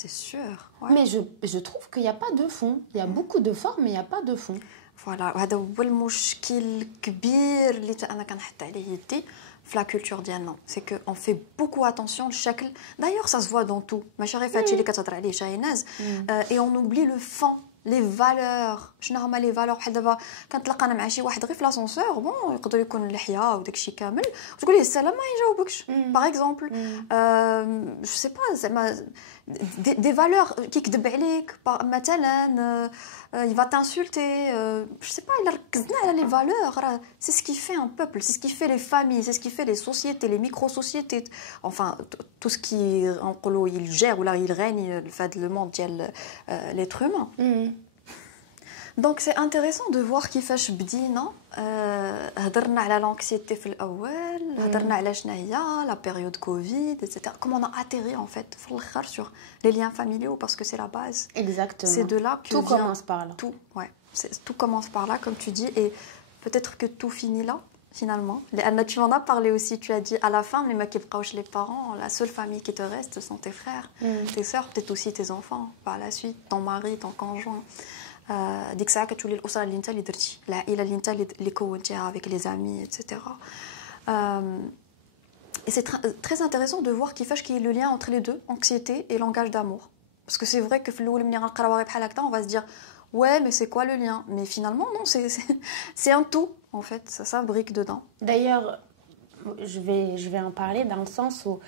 C'est sûr. Ouais. Mais je trouve qu'il n'y a pas de fond. Il y a beaucoup de formes, mais il n'y a pas de fond. Voilà, هذا هو المشكل الكبير اللي انا كنحط عليه يدي في la culture ديالنا. C'est que on fait beaucoup attention للشكل. D'ailleurs ça se voit dans tout. ماشي غير فهادشي اللي كتهضر عليه شاهيناز. Et on oublie le fond. لي فالور شنو هما لي فالور بحال دابا كنتلاقى انا مع شي واحد غير في لاسونسور بون يقدر يكون اللحيه وداك الشيء كامل وتقول ليه السلام ما يجاوبكش باغ اكزومبل جو سي با زعما دي فالور كيكذب عليك مثلا il va t'insulter je sais pas الا ركزنا على لي فالور راه c'est ce qui fait un peuple c'est ce qui fait les familles c'est ce qui fait les sociétés les micro sociétés enfin tout ce qui نقولوا il gère ou là il règne le monde ديال l'être humain. Donc c'est intéressant de voir كيفاش بدينا هضرنا على l'anxiété في الاول هضرنا على شنو هي la période Covid etc. Comment on a atterri en fait في الاخر sur les liens familiaux parce que c'est la base. Exactement. C'est de là que tout commence par là. Tout commence par là comme tu dis et peut-être que tout finit là finalement. Anna, tu m'en as parlé aussi, tu as dit à la fin les les parents, la seule famille qui te reste sont tes frères, tes sœurs, peut-être aussi tes enfants par la suite, ton mari, ton conjoint. ديك الساعه كتولي الاسره اللي انت اللي درتي العائله اللي انت اللي كونتيها avec les amis etc. Et c'est très intéressant de voir كيفاش كاين le lien entre les deux anxiété et langage d'amour parce que c'est vrai que في الاول ملي غنقراو غير بحال هكا on va se dire ouais mais c'est quoi le lien mais finalement non c'est un tout en fait ça s'imbrique dedans. D'ailleurs je vais en parler dans le sens où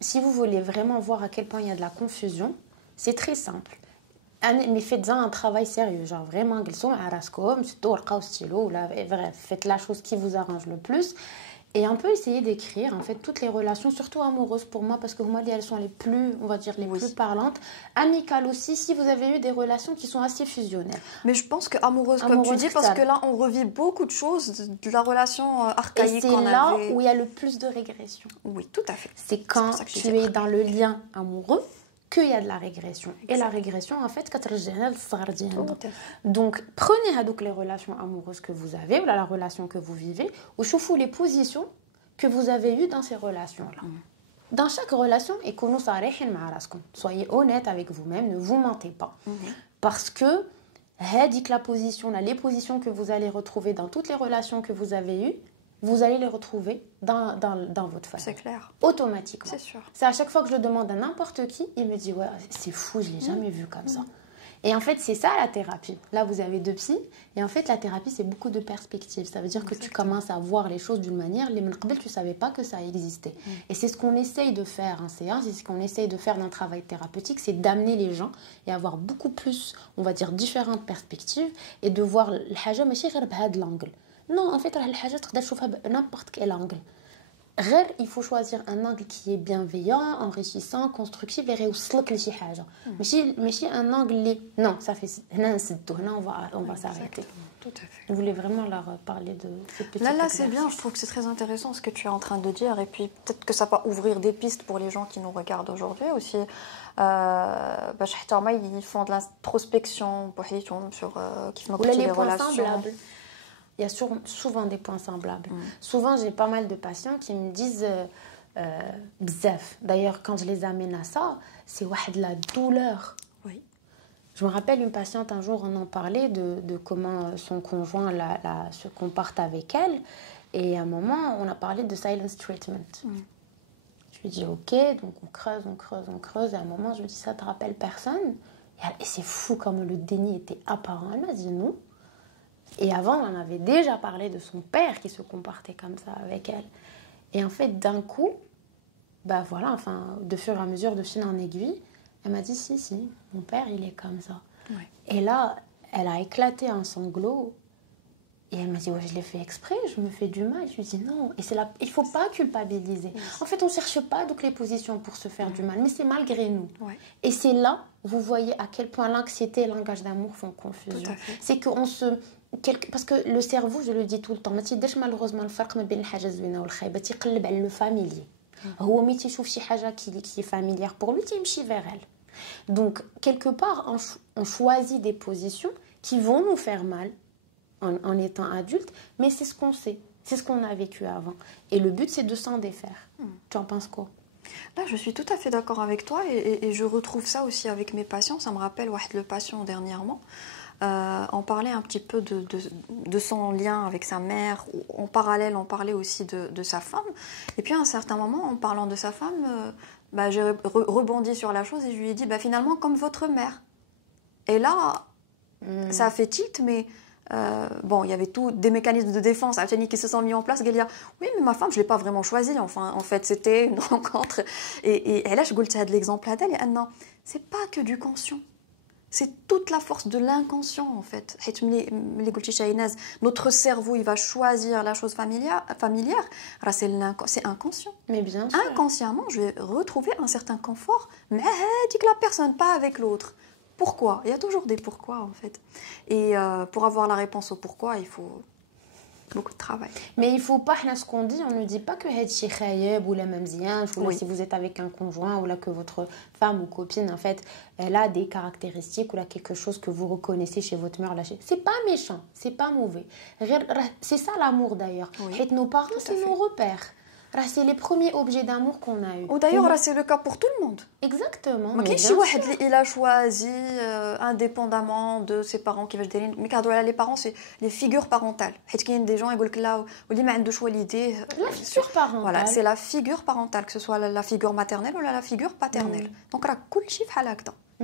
si vous voulez vraiment voir à quel point il y a de la confusion c'est très simple. Mais faites-en un travail sérieux, genre vraiment, faites la chose qui vous arrange le plus et un peu essayer d'écrire en fait toutes les relations, surtout amoureuses pour moi, parce que moi elles sont les plus, on va dire, les plus parlantes. Amicales aussi, si vous avez eu des relations qui sont assez fusionnelles. Mais je pense que amoureuse comme tu dis, parce que là on revit beaucoup de choses de la relation archaïque. Et c'est là où il y a le plus de régression. Oui, tout à fait. C'est quand tu es dans le lien amoureux qu'il y a de la régression. Et la régression, en fait, donc, prenez les relations amoureuses que vous avez, ou la relation que vous vivez, ou choufou les positions que vous avez eues dans ces relations-là. Dans chaque relation, soyez honnête avec vous-même, ne vous mentez pas. Parce que la position, les positions que vous allez retrouver dans toutes les relations que vous avez eues, vous allez les retrouver dans votre famille. C'est clair. Automatiquement. C'est sûr. C'est à chaque fois que je le demande à n'importe qui, il me dit ouais, c'est fou, je l'ai jamais vu comme ça. Et en fait, c'est ça la thérapie. Là, vous avez 2 psys. Et en fait, la thérapie, c'est beaucoup de perspectives. Ça veut dire que tu commences à voir les choses d'une manière, les tu ne savais pas que ça existait. Et c'est ce qu'on essaye de faire en séance, c'est ce qu'on essaye de faire dans le travail thérapeutique, c'est d'amener les gens et avoir beaucoup plus, on va dire, différentes perspectives et de voir l'haja ماشي غير بهذا l'angle. Non, en fait, الحاجة تقدر تشوفها n'importe quel angle. Il faut choisir un angle qui est bienveillant, enrichissant, constructif et réussir لشي حاجة. ماشي un angle non, ça fait هنا نسدو هنا on va s'arrêter. Tout à fait. Je voulais vraiment leur parler de ces petits Là c'est bien, je trouve que c'est très intéressant ce que tu es en train de dire et puis peut-être que ça va ouvrir des pistes pour les gens qui nous regardent aujourd'hui aussi. باش حتى هما ils font de l'introspection بوحديتهم sur كيف ما قلتي les relations. Il y a souvent des points semblables. Souvent, j'ai pas mal de patients qui me disent bzaf. D'ailleurs, quand je les amène à ça, c'est de la douleur. Oui. Je me rappelle une patiente, un jour, on en parlait de comment son conjoint se comporte avec elle. Et à un moment, on a parlé de silence treatment. Je lui dis, ok, donc on creuse, on creuse, on creuse. Et à un moment, je lui dis, ça te rappelle personne? Et c'est fou comme le déni était apparent. Elle m'a dit non. Et avant, on en avait déjà parlé de son père qui se comportait comme ça avec elle. Et en fait, d'un coup, bah voilà, enfin, de fur et à mesure, de fil en aiguille, elle m'a dit, si, mon père, il est comme ça. Ouais. Et là, elle a éclaté un sanglot. Et elle m'a dit, ouais, je l'ai fait exprès, je me fais du mal. Je lui dis, non. Et il ne faut pas culpabiliser. En fait, on ne cherche pas donc les positions pour se faire du mal, mais c'est malgré nous. Ouais. Et c'est là, vous voyez à quel point l'anxiété et le langage d'amour font confusion. C'est qu'on se... Parce que le cerveau, je le dis tout le temps, malheureusement, le فرق ما بين الحاجة الزوينة والخايبة تيقلب على le familier. هو ملي تيشوف شي حاجة qui est familière pour lui, تيمشي vers elle. Donc, quelque part, on choisit des positions qui vont nous faire mal en étant adulte, mais c'est ce qu'on sait, c'est ce qu'on a vécu avant. Et le but, c'est de s'en défaire. Tu en penses quoi? Là, je suis tout à fait d'accord avec toi et je retrouve ça aussi avec mes patients. Ça me rappelle le patient dernièrement. On parlait un petit peu de son lien avec sa mère. En parallèle, on parlait aussi de sa femme. Et puis à un certain moment, en parlant de sa femme, j'ai rebondi sur la chose et je lui ai dit, finalement, comme votre mère. Et là, ça a fait tilt, mais... il y avait tous des mécanismes de défense qui se sont mis en place. Galia, oui, mais ma femme, je ne l'ai pas vraiment choisie. Enfin, en fait, c'était une rencontre. Et là, je goûte l'exemple à elle. Non, c'est pas que du conscient. C'est toute la force de l'inconscient, en fait. Notre cerveau, il va choisir la chose familière. C'est inconscient. Mais bien sûr. Inconsciemment, je vais retrouver un certain confort, mais dit que la personne, pas avec l'autre. Pourquoi? Il y a toujours des pourquoi, en fait. Et pour avoir la réponse au pourquoi, il faut beaucoup de travail. Mais il ne faut pas, ce qu'on dit, on ne dit pas que c'est khayeb ou la mamzian, ou si vous êtes avec un conjoint, ou là que votre femme ou copine, en fait, elle a des caractéristiques, ou là quelque chose que vous reconnaissez chez votre mère. C'est pas méchant, c'est pas mauvais. C'est ça l'amour d'ailleurs. Oui. Nos parents, c'est nos repères. C'est les premiers objets d'amour qu'on a eu. Ou d'ailleurs, c'est le cas pour tout le monde. Exactement. Mais il a choisi indépendamment de ses parents qui veulent dire. Mais car les parents, c'est les figures parentales. Il y a des gens qui disent là, la figure parentale. Voilà, c'est la figure parentale, que ce soit la figure maternelle ou la figure paternelle. Donc,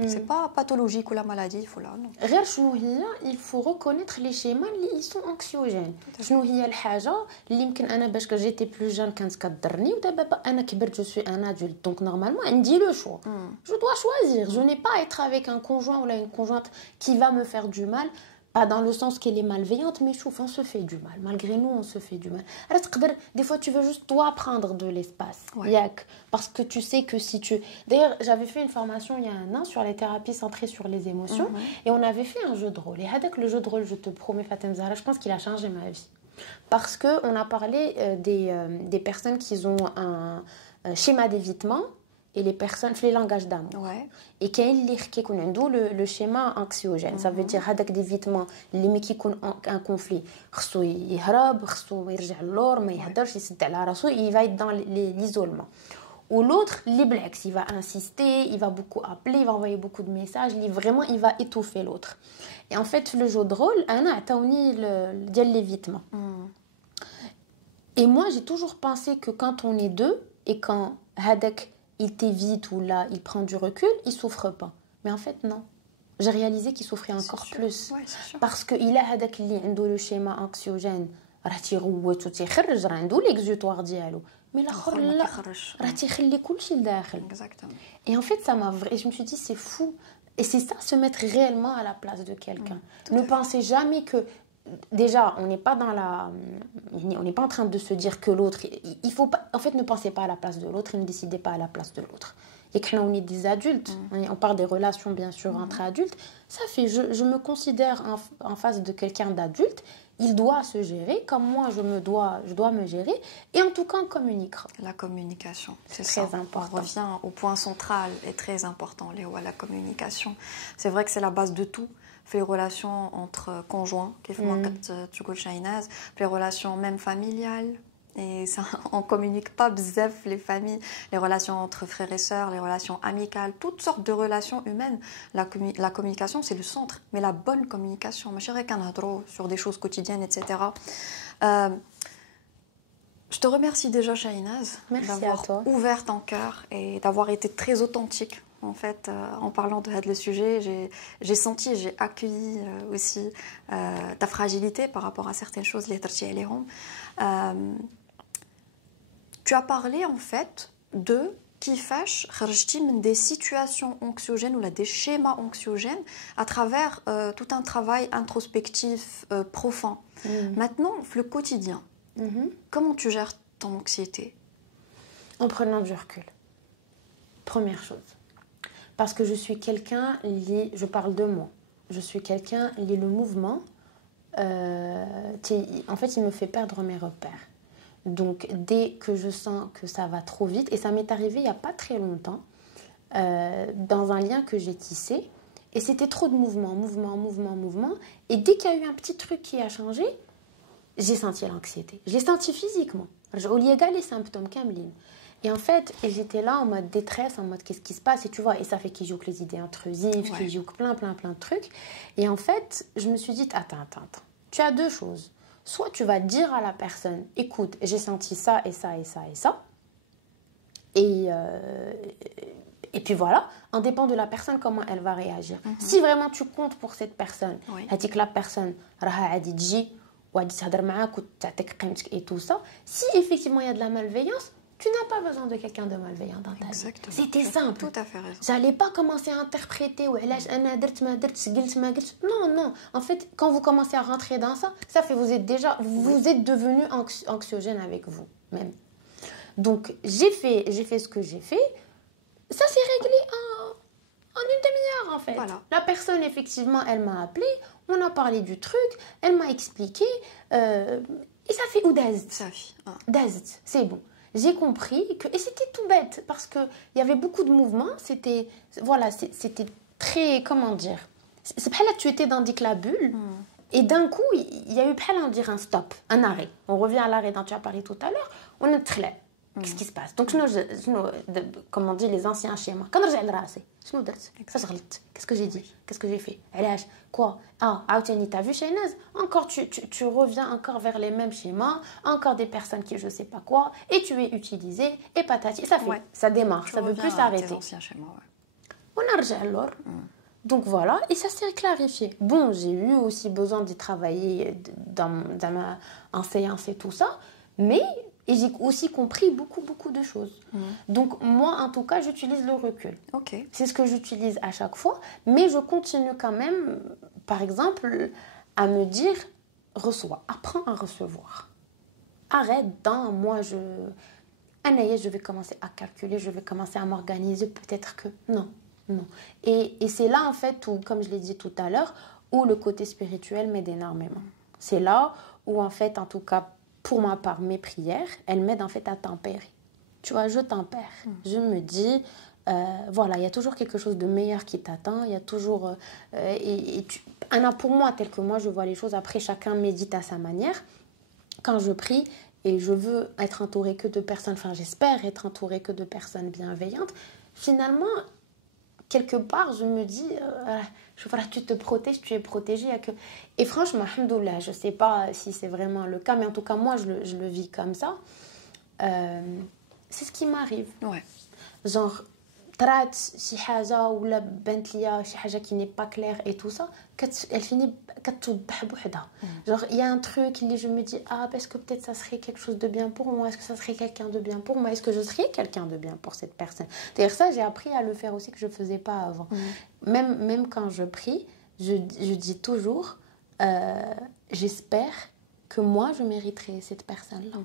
c'est pas pathologique ou la maladie, il faut là, non. Il faut reconnaître les schémas qui sont anxiogènes. Quand j'étais plus jeune, je suis un adulte. Donc normalement, on dit le choix. Je dois choisir. Je n'ai pas à être avec un conjoint ou une conjointe qui va me faire du mal. Pas dans le sens qu'elle est malveillante, mais on se fait du mal. Malgré nous, on se fait du mal. Des fois, tu veux juste toi prendre de l'espace. Ouais. Parce que tu sais que si tu... D'ailleurs, j'avais fait une formation il y a 1 an sur les thérapies centrées sur les émotions. Et on avait fait un jeu de rôle. Et avec le jeu de rôle, je te promets, Fatem Zahra, je pense qu'il a changé ma vie. Parce qu'on a parlé des personnes qui ont un schéma d'évitement et les personnes fait le langage d'amour. Ouais. Et quand il y a le schéma anxiogène, ça veut dire هذاك d'évitement اللي qui يكون un conflit خصو يهرب خصو يرجع للور ما يهدرش يسد على راسو il va être dans l'isolement. Ou l'autre, il va insister, il va beaucoup appeler, il va envoyer beaucoup de messages, il va étouffer l'autre. Et en fait, le jeu de rôle, أنا عطاوني ديال l'évitement. Et moi, j'ai toujours pensé que quand on est deux et quand هذاك il t'évite ou là, il prend du recul, il ne souffre pas. Mais en fait, non. J'ai réalisé qu'il souffrait encore plus. Ouais, parce qu'il a le schéma anxiogène. L'exutoire dialo. Mais l'autre, exactement. Et en fait, ça m'a... Et je me suis dit, c'est fou. Et c'est ça, se mettre réellement à la place de quelqu'un. Ne pensez jamais que... Déjà, on n'est pas en train de se dire que l'autre... Il faut pas, en fait, ne pensez pas à la place de l'autre et ne décidez pas à la place de l'autre. Et quand on est des adultes, on parle des relations, bien sûr, entre adultes, ça fait... Je me considère en face de quelqu'un d'adulte. Il doit se gérer comme moi, je dois me gérer. Et en tout cas, on communiquera. La communication, c'est très important. On revient au point central et très important, la communication. C'est vrai que c'est la base de tout. Les relations entre conjoints, les relations même familiales, Et ça, on ne communique pas bzaf, les familles, les relations entre frères et sœurs, les relations amicales, toutes sortes de relations humaines. La communication, c'est le centre, mais la bonne communication. Je dirais qu'un adro sur des choses quotidiennes, etc. Je te remercie déjà, Shahinaz, d'avoir ouvert ton cœur et d'avoir été très authentique. En fait, en parlant de le sujet, j'ai senti, j'ai accueilli aussi ta fragilité par rapport à certaines choses. Tu as parlé en fait de kifash kharajti min des situations anxiogènes ou là, des schémas anxiogènes à travers tout un travail introspectif profond. Maintenant, le quotidien, comment tu gères ton anxiété? En prenant du recul. Première chose. Parce que je suis quelqu'un lié, je parle de moi, je suis quelqu'un lié le mouvement, en fait il me fait perdre mes repères. Donc dès que je sens que ça va trop vite, et ça m'est arrivé il n'y a pas très longtemps, dans un lien que j'ai tissé, et c'était trop de mouvement, et dès qu'il y a eu un petit truc qui a changé, j'ai senti l'anxiété. Je l'ai senti physiquement. Au lieu les symptômes kamlin. Et en fait, j'étais là en mode détresse, en mode qu'est-ce qui se passe, et tu vois, et ça fait qu'ils jouent les idées intrusives, qu'ils jouent plein de trucs. Et en fait, je me suis dit, attends, tu as deux choses. Soit tu vas dire à la personne, écoute, j'ai senti ça, et ça, et ça, et ça. Et puis voilà, en dépend de la personne, comment elle va réagir. Si vraiment tu comptes pour cette personne, dit que la personne, et tout ça, si effectivement il y a de la malveillance, tu n'as pas besoin de quelqu'un de malveillant dans ta vie. C'était simple. Tout à fait raison. J'allais pas commencer à interpréter non. En fait, quand vous commencez à rentrer dans ça, ça fait vous êtes devenu anxiogène avec vous même. Donc j'ai fait ce que j'ai fait. Ça s'est réglé en une demi-heure en fait. Voilà. La personne effectivement, elle m'a appelé, on a parlé du truc, elle m'a expliqué et ça fait oudaz. Ça fait. Daz, c'est bon. J'ai compris que et c'était tout bête parce que il y avait beaucoup de mouvements, c'était très comment dire. C'est pas là que tu étais dans la bulle et d'un coup il y a eu pas là on dirait un stop, un arrêt. On revient à l'arrêt dont tu as parlé tout à l'heure, on est très là. Qu'est-ce qui se passe? Donc, comme on dit les anciens schémas. Quand j'ai le rassé, qu'est-ce que j'ai dit? Qu'est-ce que j'ai fait? Quoi? T'as vu Shahinaz? Encore, tu reviens encore vers les mêmes schémas, encore des personnes qui je sais pas quoi, et tu es utilisé, et patati. Ça fait, ça démarre, ça ne veut plus s'arrêter. On a rejoué alors. Donc voilà, et ça s'est clarifié. Bon, j'ai eu aussi besoin d'y travailler en séance et tout ça, mais... Et j'ai aussi compris beaucoup de choses. Donc, moi, en tout cas, j'utilise le recul. C'est ce que j'utilise à chaque fois. Mais je continue quand même, par exemple, à me dire, reçois. Apprends à recevoir. Arrête dans moi, je vais commencer à calculer, je vais commencer à m'organiser. Peut-être que... Non. Et c'est là, en fait, où, comme je l'ai dit tout à l'heure, où le côté spirituel m'aide énormément. C'est là où, en fait, en tout cas, pour ma part, mes prières, elles m'aident en fait à tempérer. Tu vois, je tempère. Je me dis, voilà, il y a toujours quelque chose de meilleur qui t'attend. Il y a toujours... pour moi, tel que moi, je vois les choses. Après, chacun médite à sa manière. Quand je prie, et je veux être entourée que de personnes... Enfin, j'espère être entourée que de personnes bienveillantes. Finalement, quelque part, je me dis... tu te protèges, tu es protégée. Et franchement, alhamdoulilah, je ne sais pas si c'est vraiment le cas, mais en tout cas, moi, je le vis comme ça. C'est ce qui m'arrive. Genre, طرات شي حاجه ولا بانت ليا شي حاجه qui n'est pas claire et tout ça, elle finit كتوضح بوحدها. Genre, il y a un truc où je me dis, est-ce que peut-être ça serait quelque chose de bien pour moi? Est-ce que ça serait quelqu'un de bien pour moi? Est-ce que je serais quelqu'un de bien pour cette personne? D'ailleurs, ça, j'ai appris à le faire aussi que je ne faisais pas avant. Même quand je prie, je dis toujours, j'espère que moi, je mériterai cette personne-là.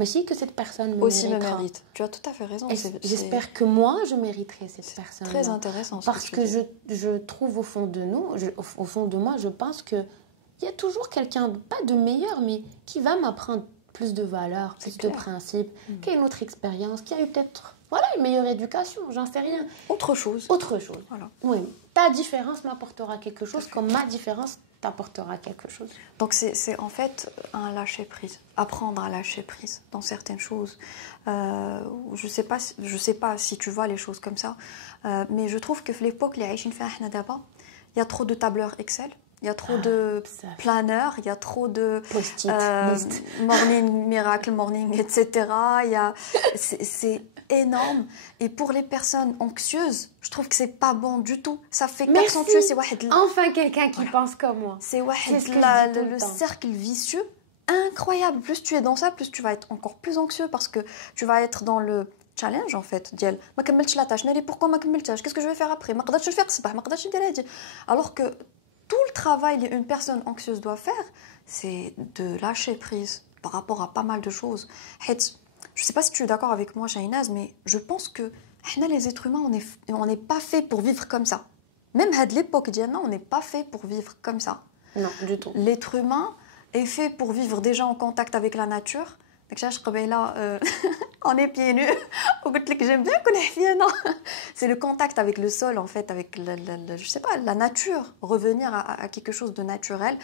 Mais si que cette personne aussi me mérite. Tu as tout à fait raison. J'espère que moi, je mériterai cette personne. Très intéressant. Parce que je trouve au fond de nous, au fond de moi, je pense qu'il y a toujours quelqu'un, pas de meilleur, mais qui va m'apprendre plus de valeurs, plus de principes, qui a une autre expérience, qui a eu peut-être une meilleure éducation, j'en sais rien. Autre chose. Voilà. Oui. Ta différence m'apportera quelque chose, comme ma différence t'apportera quelque chose. Donc c'est en fait un lâcher prise, apprendre à lâcher prise dans certaines choses. Je sais pas si tu vois les choses comme ça, mais je trouve que l'époque les عايشين فيها احنا دابا, il y a trop de tableurs Excel, il y a trop de planeurs, il y a trop de morning miracle morning, etc. C'est énorme. Et pour les personnes anxieuses, je trouve que c'est pas bon du tout. Ça fait qu'accentuer. Enfin quelqu'un qui pense comme moi. C'est le cercle vicieux incroyable. Plus tu es dans ça, plus tu vas être encore plus anxieux parce que tu vas être dans le challenge en fait. ديال ما كملتش la tâche. Pourquoi ما كملتهاش? Qu'est-ce que je vais faire après? ما قدرتش نفيق الصباح, ما قدرتش ندير هادي. Alors que tout le travail qu'une personne anxieuse doit faire, c'est de lâcher prise par rapport à pas mal de choses. Je ne sais pas si tu es d'accord avec moi, Shahinaz, mais je pense que les êtres humains, on n'est pas fait pour vivre comme ça. Même à l'époque, on n'est pas fait pour vivre comme ça. Non, du tout. L'être humain est fait pour vivre déjà en contact avec la nature. On est pieds nus. J'aime bien qu'on est pieds nus. C'est le contact avec le sol, en fait, avec je sais pas, la nature. Revenir à quelque chose de naturel.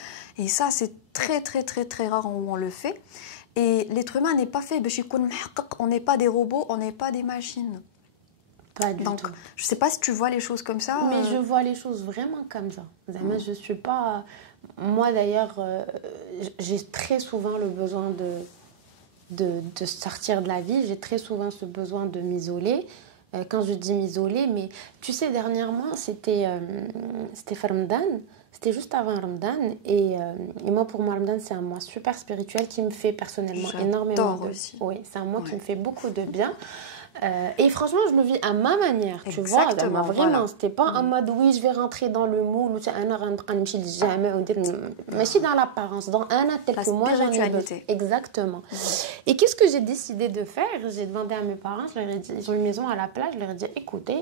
Et ça, c'est très, très, très, très rare où on le fait. Et l'être humain n'est pas fait. On n'est pas des robots, on n'est pas des machines. Pas du Donc, tout. je sais pas si tu vois les choses comme ça. Mais je vois les choses vraiment comme ça. Je suis pas... Moi, d'ailleurs, j'ai très souvent le besoin de sortir de la vie. J'ai très souvent ce besoin de m'isoler. Quand je dis m'isoler, mais tu sais, dernièrement, c'était Ramadan. C'était juste avant Ramadan. Et moi, pour moi, Ramadan, c'est un mois super spirituel qui me fait personnellement énormément de... aussi. Oui, c'est un mois qui me fait beaucoup de bien. Et franchement, je le vis à ma manière, tu vois. Vraiment, voilà. C'était pas en mode oui, je vais rentrer dans le moule, ou mais si dans l'apparence, dans un tel que moi j'en ai besoin. Exactement. Et qu'est-ce que j'ai décidé de faire? J'ai demandé à mes parents, je leur ai dit, ils ont une maison à la plage, je leur ai dit écoutez,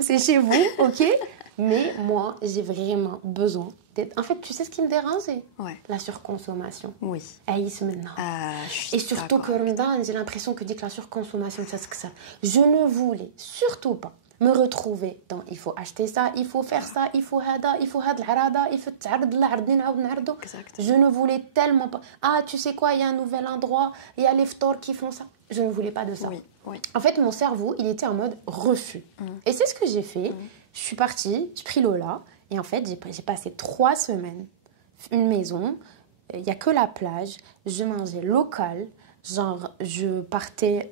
c'est chez vous, ok? Mais moi, j'ai vraiment besoin d'être... En fait, tu sais ce qui me dérange? La surconsommation. Oui. Et surtout que Ramadan, j'ai l'impression que dit que la surconsommation, ça. Je ne voulais surtout pas me retrouver dans il faut acheter ça, il faut faire ça, il faut hada, il faut had l'harada, il faut t'arad l'ardni n'ardo. Je ne voulais tellement pas. Ah, tu sais quoi, il y a un nouvel endroit, il y a les ftors qui font ça. Je ne voulais pas de ça. Oui. En fait, mon cerveau, il était en mode refus. Et c'est ce que j'ai fait. Je suis partie, j'ai pris Lola, et en fait, j'ai passé 3 semaines, une maison, il n'y a que la plage, je mangeais local, genre je partais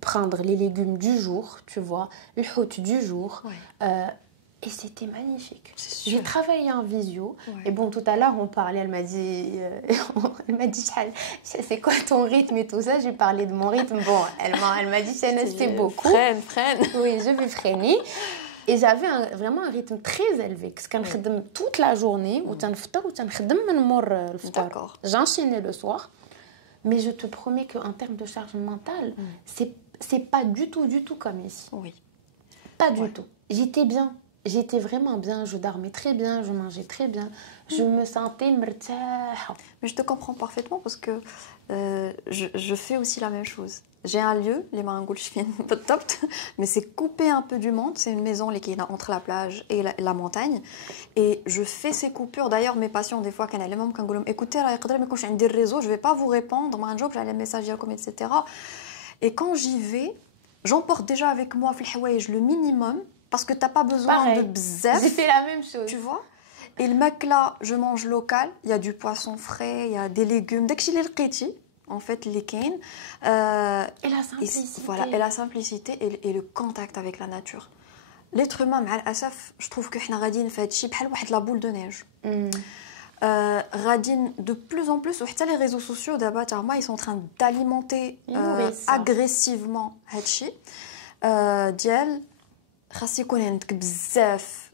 prendre les légumes du jour, tu vois, le hôte du jour, et c'était magnifique. J'ai travaillé en visio, et bon, tout à l'heure, on parlait, elle m'a dit, c'est quoi ton rythme et tout ça, j'ai parlé de mon rythme, bon, elle m'a dit, c'est beaucoup. Freine. Oui, je vais freiner. Et j'avais vraiment un rythme très élevé. Parce que je travaillais toute la journée, ou j'enchaînais le soir. Mais je te promets qu'en termes de charge mentale, c'est pas du tout comme ici. Oui. Pas du tout. J'étais bien. J'étais vraiment bien. Je dormais très bien. Je mangeais très bien. Je me sentais مرتاحة. Mais je te comprends parfaitement parce que je fais aussi la même chose. J'ai un lieu, les Marangouls, mais c'est coupé un peu du monde. C'est une maison qui est entre la plage et la montagne. Et je fais ces coupures. D'ailleurs, mes patients, des fois, quand ils me disent écoutez, j'ai un réseau, je ne vais pas vous répondre, j'ai les messages, etc. Et quand j'y vais, j'emporte déjà avec moi le minimum parce que tu n'as pas besoin de bzef. J'ai fait la même chose. Tu vois? Et le mec là, je mange local. Il y a du poisson frais, il y a des légumes. Dès que j'ai les en fait, les canes. Et la simplicité. Voilà, et la simplicité et le contact avec la nature. L'être humain, je trouve que nous غاديين في هادشي بحال واحد la boule de neige. غاديين de plus en plus, وحتى les réseaux sociaux d'abord, ils sont en train d'alimenter agressivement هادشي. ديال خاص يكون عندك بزاف.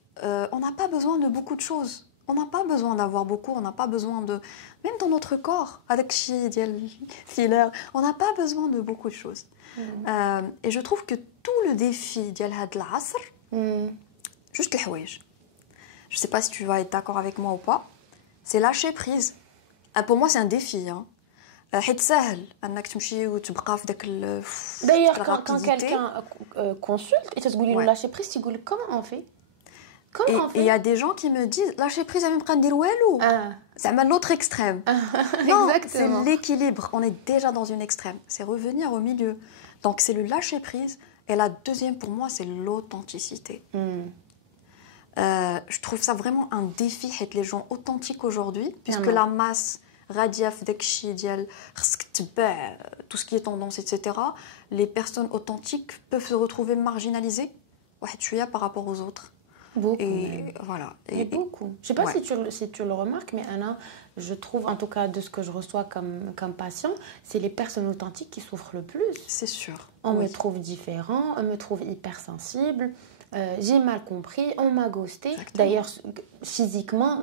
On n'a pas besoin de beaucoup de choses. On n'a pas besoin d'avoir beaucoup, on n'a pas besoin de... Même dans notre corps, avec filler, on n'a pas besoin de beaucoup de choses. Et je trouve que tout le défi ديال هاد العصر, juste الحوايج. Je ne sais pas si tu vas être d'accord avec moi ou pas. C'est lâcher prise. Pour moi, c'est un défi. حيت سهل انك تمشي وتبقى في داك D'ailleurs, quand quelqu'un consulte et tu te dis lâcher prise, tu dis comment on fait? Comment on Et il y fait? a des gens qui me disent lâcher prise, ça même pas dire walou. Ah, C'est à l'autre extrême. Non, c'est exactement. l'équilibre. On est déjà dans une extrême. C'est revenir au milieu. Donc c'est le lâcher prise. Et la deuxième pour moi, c'est l'authenticité. Je trouve ça vraiment un défi être les gens authentiques aujourd'hui, puisque la masse radia في داك الشيء ديال خصك تتبع tout ce qui est tendance, etc. Les personnes authentiques peuvent se retrouver marginalisées واحد شوية par rapport aux autres. Beaucoup. Et voilà. Et beaucoup. Je sais pas ouais. si tu le remarques, mais Anna, je trouve, en tout cas de ce que je reçois comme patient, c'est les personnes authentiques qui souffrent le plus. C'est sûr. On me trouve différent, on me trouve hypersensible, j'ai mal compris, on m'a ghosté. Exactement. D'ailleurs, physiquement,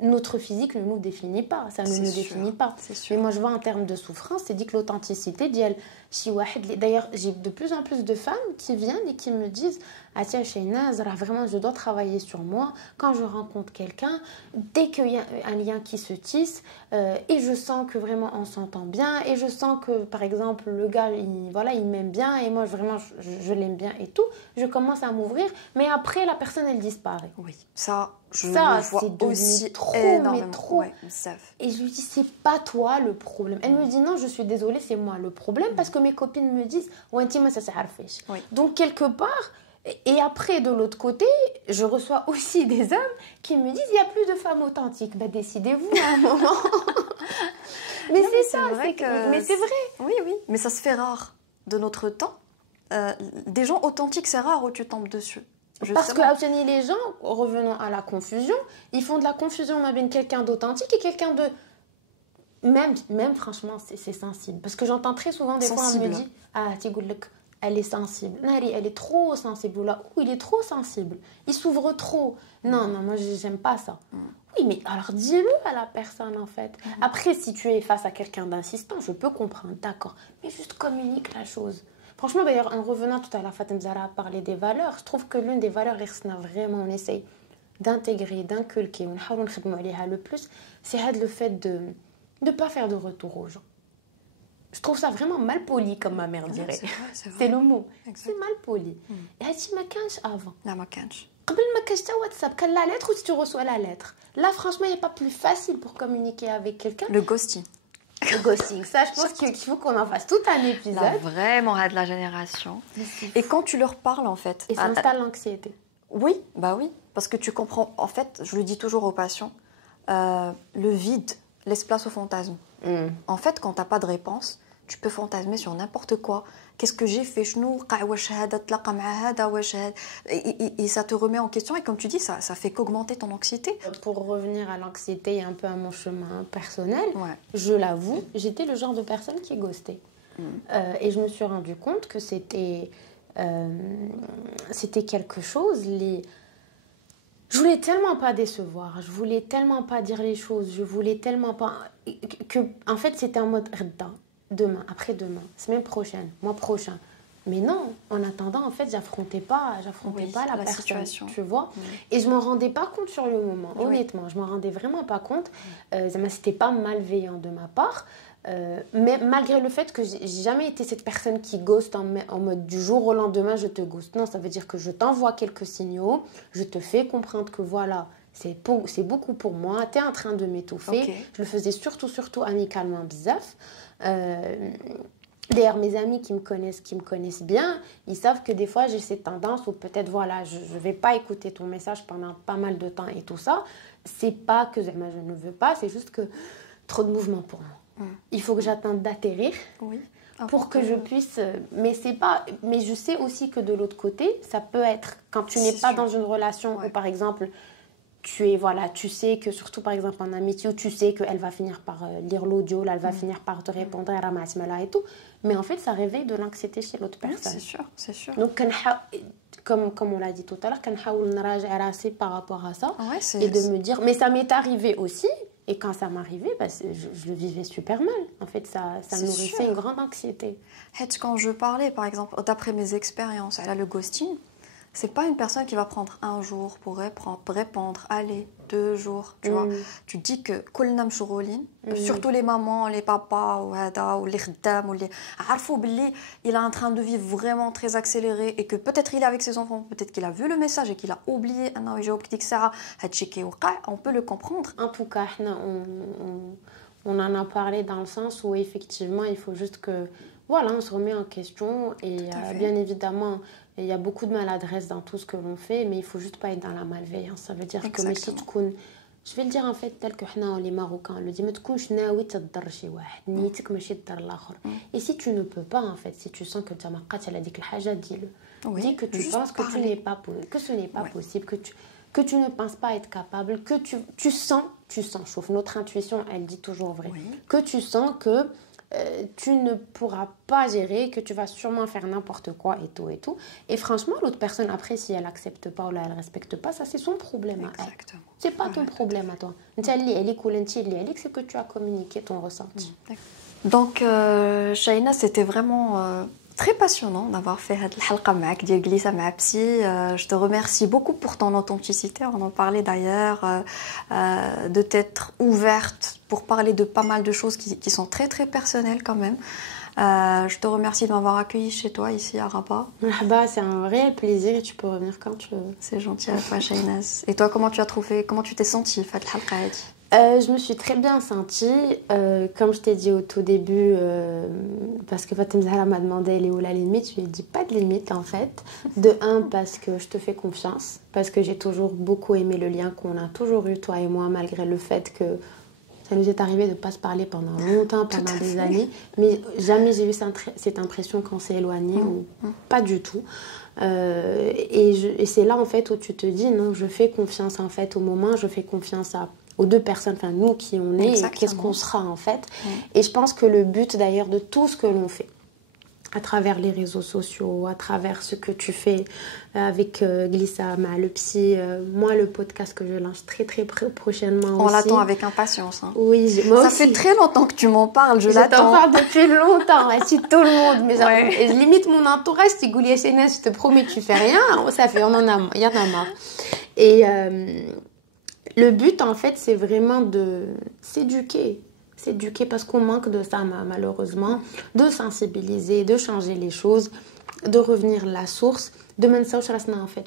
notre physique ne nous définit pas, ça ne nous définit pas. Mais moi, je vois en termes de souffrance, c'est dit que l'authenticité, d'ailleurs, j'ai de plus en plus de femmes qui viennent et qui me disent « Ah tiens, Shainaz, vraiment, je dois travailler sur moi. Quand je rencontre quelqu'un, dès qu'il y a un lien qui se tisse, et je sens que vraiment on s'entend bien, et je sens que, par exemple, le gars, il m'aime bien, et moi, vraiment, je l'aime bien et tout, je commence à m'ouvrir, mais après, la personne, elle disparaît. » Oui, ça, je le vois c'est aussi trop, énormément. mais trop. Ouais, et je lui dis, c'est pas toi le problème. Elle me dit, non, je suis désolée, c'est moi le problème, parce que mes copines me disent, ouais, ça oui. Donc, quelque part, et après, de l'autre côté, je reçois aussi des hommes qui me disent, il n'y a plus de femmes authentiques. Bah, décidez-vous à un moment. Mais non, c'est ça, mais c'est vrai. Oui, oui, mais ça se fait rare de notre temps. Des gens authentiques, c'est rare où tu tombes dessus. Parce que les gens, revenons à la confusion, ils font de la confusion avec quelqu'un d'authentique et quelqu'un de... Même franchement, c'est sensible. Parce que j'entends très souvent des fois, on me dit, ah, elle est sensible. Nari, elle est trop sensible. Ou là, il est trop sensible. Il s'ouvre trop. Non, moi, j'aime pas ça. Oui, mais alors dis-le à la personne, en fait. Après, si tu es face à quelqu'un d'insistant, je peux comprendre, d'accord. Mais juste communique la chose. Franchement, d'ailleurs, en revenant tout à l'heure, Fatem Zahra a parlé des valeurs. Je trouve que l'une des valeurs, vraiment, on essaye d'intégrer, d'inculquer, le plus, c'est le fait de ne pas faire de retour aux gens. Je trouve ça vraiment mal poli, comme ma mère dirait. C'est le mot. Exact. C'est mal poli. Et elle dit, ma canche avant. La ma canche. Avant ma canche, tu as WhatsApp, quand la lettre ou si tu reçois la lettre. Là, franchement, il n'y a pas plus facile pour communiquer avec quelqu'un. Le ghosting. Le ghosting, ça, je pense qu'il faut qu'on en fasse tout un épisode. Là, vraiment, de la génération. Et quand tu leur parles, en fait... Et ça installe l'anxiété. Oui, bah oui. Parce que tu comprends... En fait, je le dis toujours aux patients, le vide laisse place au fantasme. En fait, quand tu n'as pas de réponse, tu peux fantasmer sur n'importe quoi. Qu'est-ce que j'ai fait? Et ça te remet en question. Et comme tu dis, ça fait qu'augmenter ton anxiété. Pour revenir à l'anxiété et un peu à mon chemin personnel, je l'avoue, j'étais le genre de personne qui ghostait. Et je me suis rendu compte que c'était quelque chose... Je voulais tellement pas décevoir, je voulais tellement pas dire les choses, je voulais tellement pas... que en fait, c'était en mode demain, après-demain, semaine prochaine, mois prochain. Mais non, en attendant, en fait, j'affrontais pas la personne, situation. Tu vois. Et je m'en rendais pas compte sur le moment, honnêtement. Je m'en rendais vraiment pas compte. C'était pas malveillant de ma part. Mais malgré le fait que j'ai jamais été cette personne qui ghost en mode du jour au lendemain, je te ghost. Non, ça veut dire que je t'envoie quelques signaux, je te fais comprendre que voilà... C'est beaucoup pour moi, tu es en train de m'étouffer. Je le faisais surtout amicalement bizarre. D'ailleurs, mes amis qui me connaissent bien, ils savent que des fois j'ai cette tendance où peut-être voilà, je ne vais pas écouter ton message pendant pas mal de temps et tout ça. C'est pas que je ne veux pas, c'est juste que trop de mouvement pour moi. Il faut que j'attende d'atterrir pour que je puisse... Mais je sais aussi que de l'autre côté, ça peut être quand tu n'es pas dans une relation où par exemple... tu sais que, surtout par exemple en amitié, où tu sais qu'elle va finir par lire l'audio, là, elle va finir par te répondre et tout. Mais en fait, ça réveille de l'anxiété chez l'autre personne. C'est sûr. Donc, comme on l'a dit tout à l'heure, par rapport à ça, et de me dire... Mais ça m'est arrivé aussi, et quand ça m'arrivait, je le vivais super mal. En fait, ça nourrissait une grande anxiété. Quand je parlais, par exemple, d'après mes expériences, elle a le ghosting, c'est pas une personne qui va prendre un jour pour répondre, allez, 2 jours, tu vois. Tu dis que كلنا مشغولين, surtout les mamans, les papas, ou les خدام, ou les عارفوا باللي il est en train de vivre vraiment très accéléré et que peut-être il est avec ses enfants, peut-être qu'il a vu le message et qu'il a oublié انه يجاوبك ديك الساعه هادشي كيوقع, on peut le comprendre. En tout cas, on en a parlé dans le sens où effectivement, il faut juste que voilà, on se remet en question et bien évidemment, il y a beaucoup de maladresse dans tout ce que l'on fait, mais il faut juste pas être dans la malveillance. Ça veut dire Exactement. que je vais le dire en fait tel que حنا les Marocains le dit, ما تكونش ناوي تضر شي واحد, نيتك ماشي تضر الاخر. Et si tu ne peux pas en fait, si tu sens que tu as marqué على ديك الحاجه, dis-le. Oui, dis que tu penses que ce n'est pas possible, que tu ne penses pas être capable, que tu sens, chauffe. Notre intuition, elle dit toujours vrai. Oui. Que tu sens que tu ne pourras pas gérer, que tu vas sûrement faire n'importe quoi et tout et tout. Et franchement, l'autre personne, après, si elle accepte pas ou là, elle respecte pas, ça c'est son problème. Exactement. C'est pas ton problème à toi. C'est que tu as communiqué ton ressenti. Donc, Shaina, c'était vraiment très passionnant d'avoir fait cette halqa معك ديال جلسة مع psy. Je te remercie beaucoup pour ton authenticité. On en parlait d'ailleurs, de t'être ouverte pour parler de pas mal de choses qui sont très très personnelles quand même. Je te remercie de m'avoir accueilli chez toi ici à Rabat. C'est un réel plaisir et tu peux revenir quand tu veux. C'est gentil à toi, Shainaz. Et toi, comment tu t'es sentie في هاد الحلقة هادي؟ Je me suis très bien sentie, comme je t'ai dit au tout début, parce que Fatem Zahra m'a demandé elle est où la limite, je lui ai dit pas de limite en fait. De un, parce que je te fais confiance, parce que j'ai toujours beaucoup aimé le lien qu'on a toujours eu, toi et moi, malgré le fait que ça nous est arrivé de ne pas se parler pendant longtemps, pendant des années, mais jamais j'ai eu cette impression qu'on s'est éloigné, ou pas du tout. Et c'est là en fait où tu te dis non, je fais confiance en fait au moment, je fais confiance aux deux personnes, enfin nous qui on est, et qu'est-ce qu'on sera en fait. Et je pense que le but d'ailleurs de tout ce que l'on fait, à travers les réseaux sociaux, à travers ce que tu fais avec Glissama, le psy, moi le podcast que je lance très très prochainement on aussi. l'attend avec impatience. Hein. Oui, moi ça aussi. fait très longtemps que tu m'en parles, je l'attends. Je t'en parle depuis longtemps, si tout le monde. Mais et limite mon entourage, si Goulia Chénès, je te promets, tu fais rien, ça fait, il y en a marre. Et le but en fait, c'est vraiment de s'éduquer. S'éduquer parce qu'on manque de ça malheureusement, de sensibiliser, de changer les choses, de revenir à la source, de en fait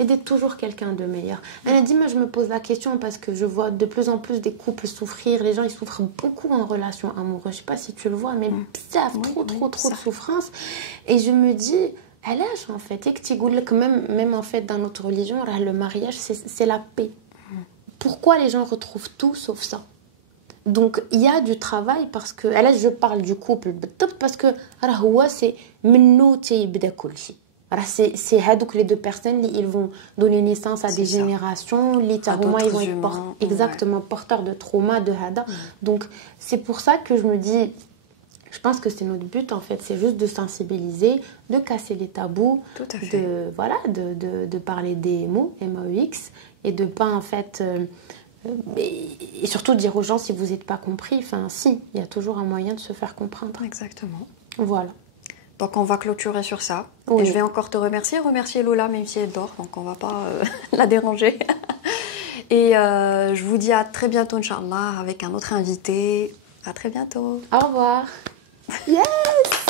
et d'être toujours quelqu'un de meilleur. Elle a dit, mais je me pose la question parce que je vois de plus en plus des couples souffrir, les gens ils souffrent beaucoup en relation amoureuse, je sais pas si tu le vois, mais trop de souffrance. Et je me dis, à l'âge en fait, et que même en fait dans notre religion, le mariage c'est la paix. Pourquoi les gens retrouvent tout sauf ça? Donc il y a du travail parce que là je parle du couple parce que c'est c'est les deux personnes ils vont donner naissance à des générations ils vont être exactement porteurs de trauma de hada. Donc c'est pour ça que je me dis, je pense que c'est notre but en fait, c'est juste de sensibiliser, de casser les tabous, de parler des mots MAUX et de pas en fait et surtout dire aux gens, si vous n'êtes pas compris, enfin si, il y a toujours un moyen de se faire comprendre. Exactement. Voilà. Donc on va clôturer sur ça. Oui. Et je vais encore te remercier Lola, même si elle dort, donc on va pas la déranger. Et je vous dis à très bientôt, Inch'Allah, avec un autre invité. À très bientôt. Au revoir. Yes.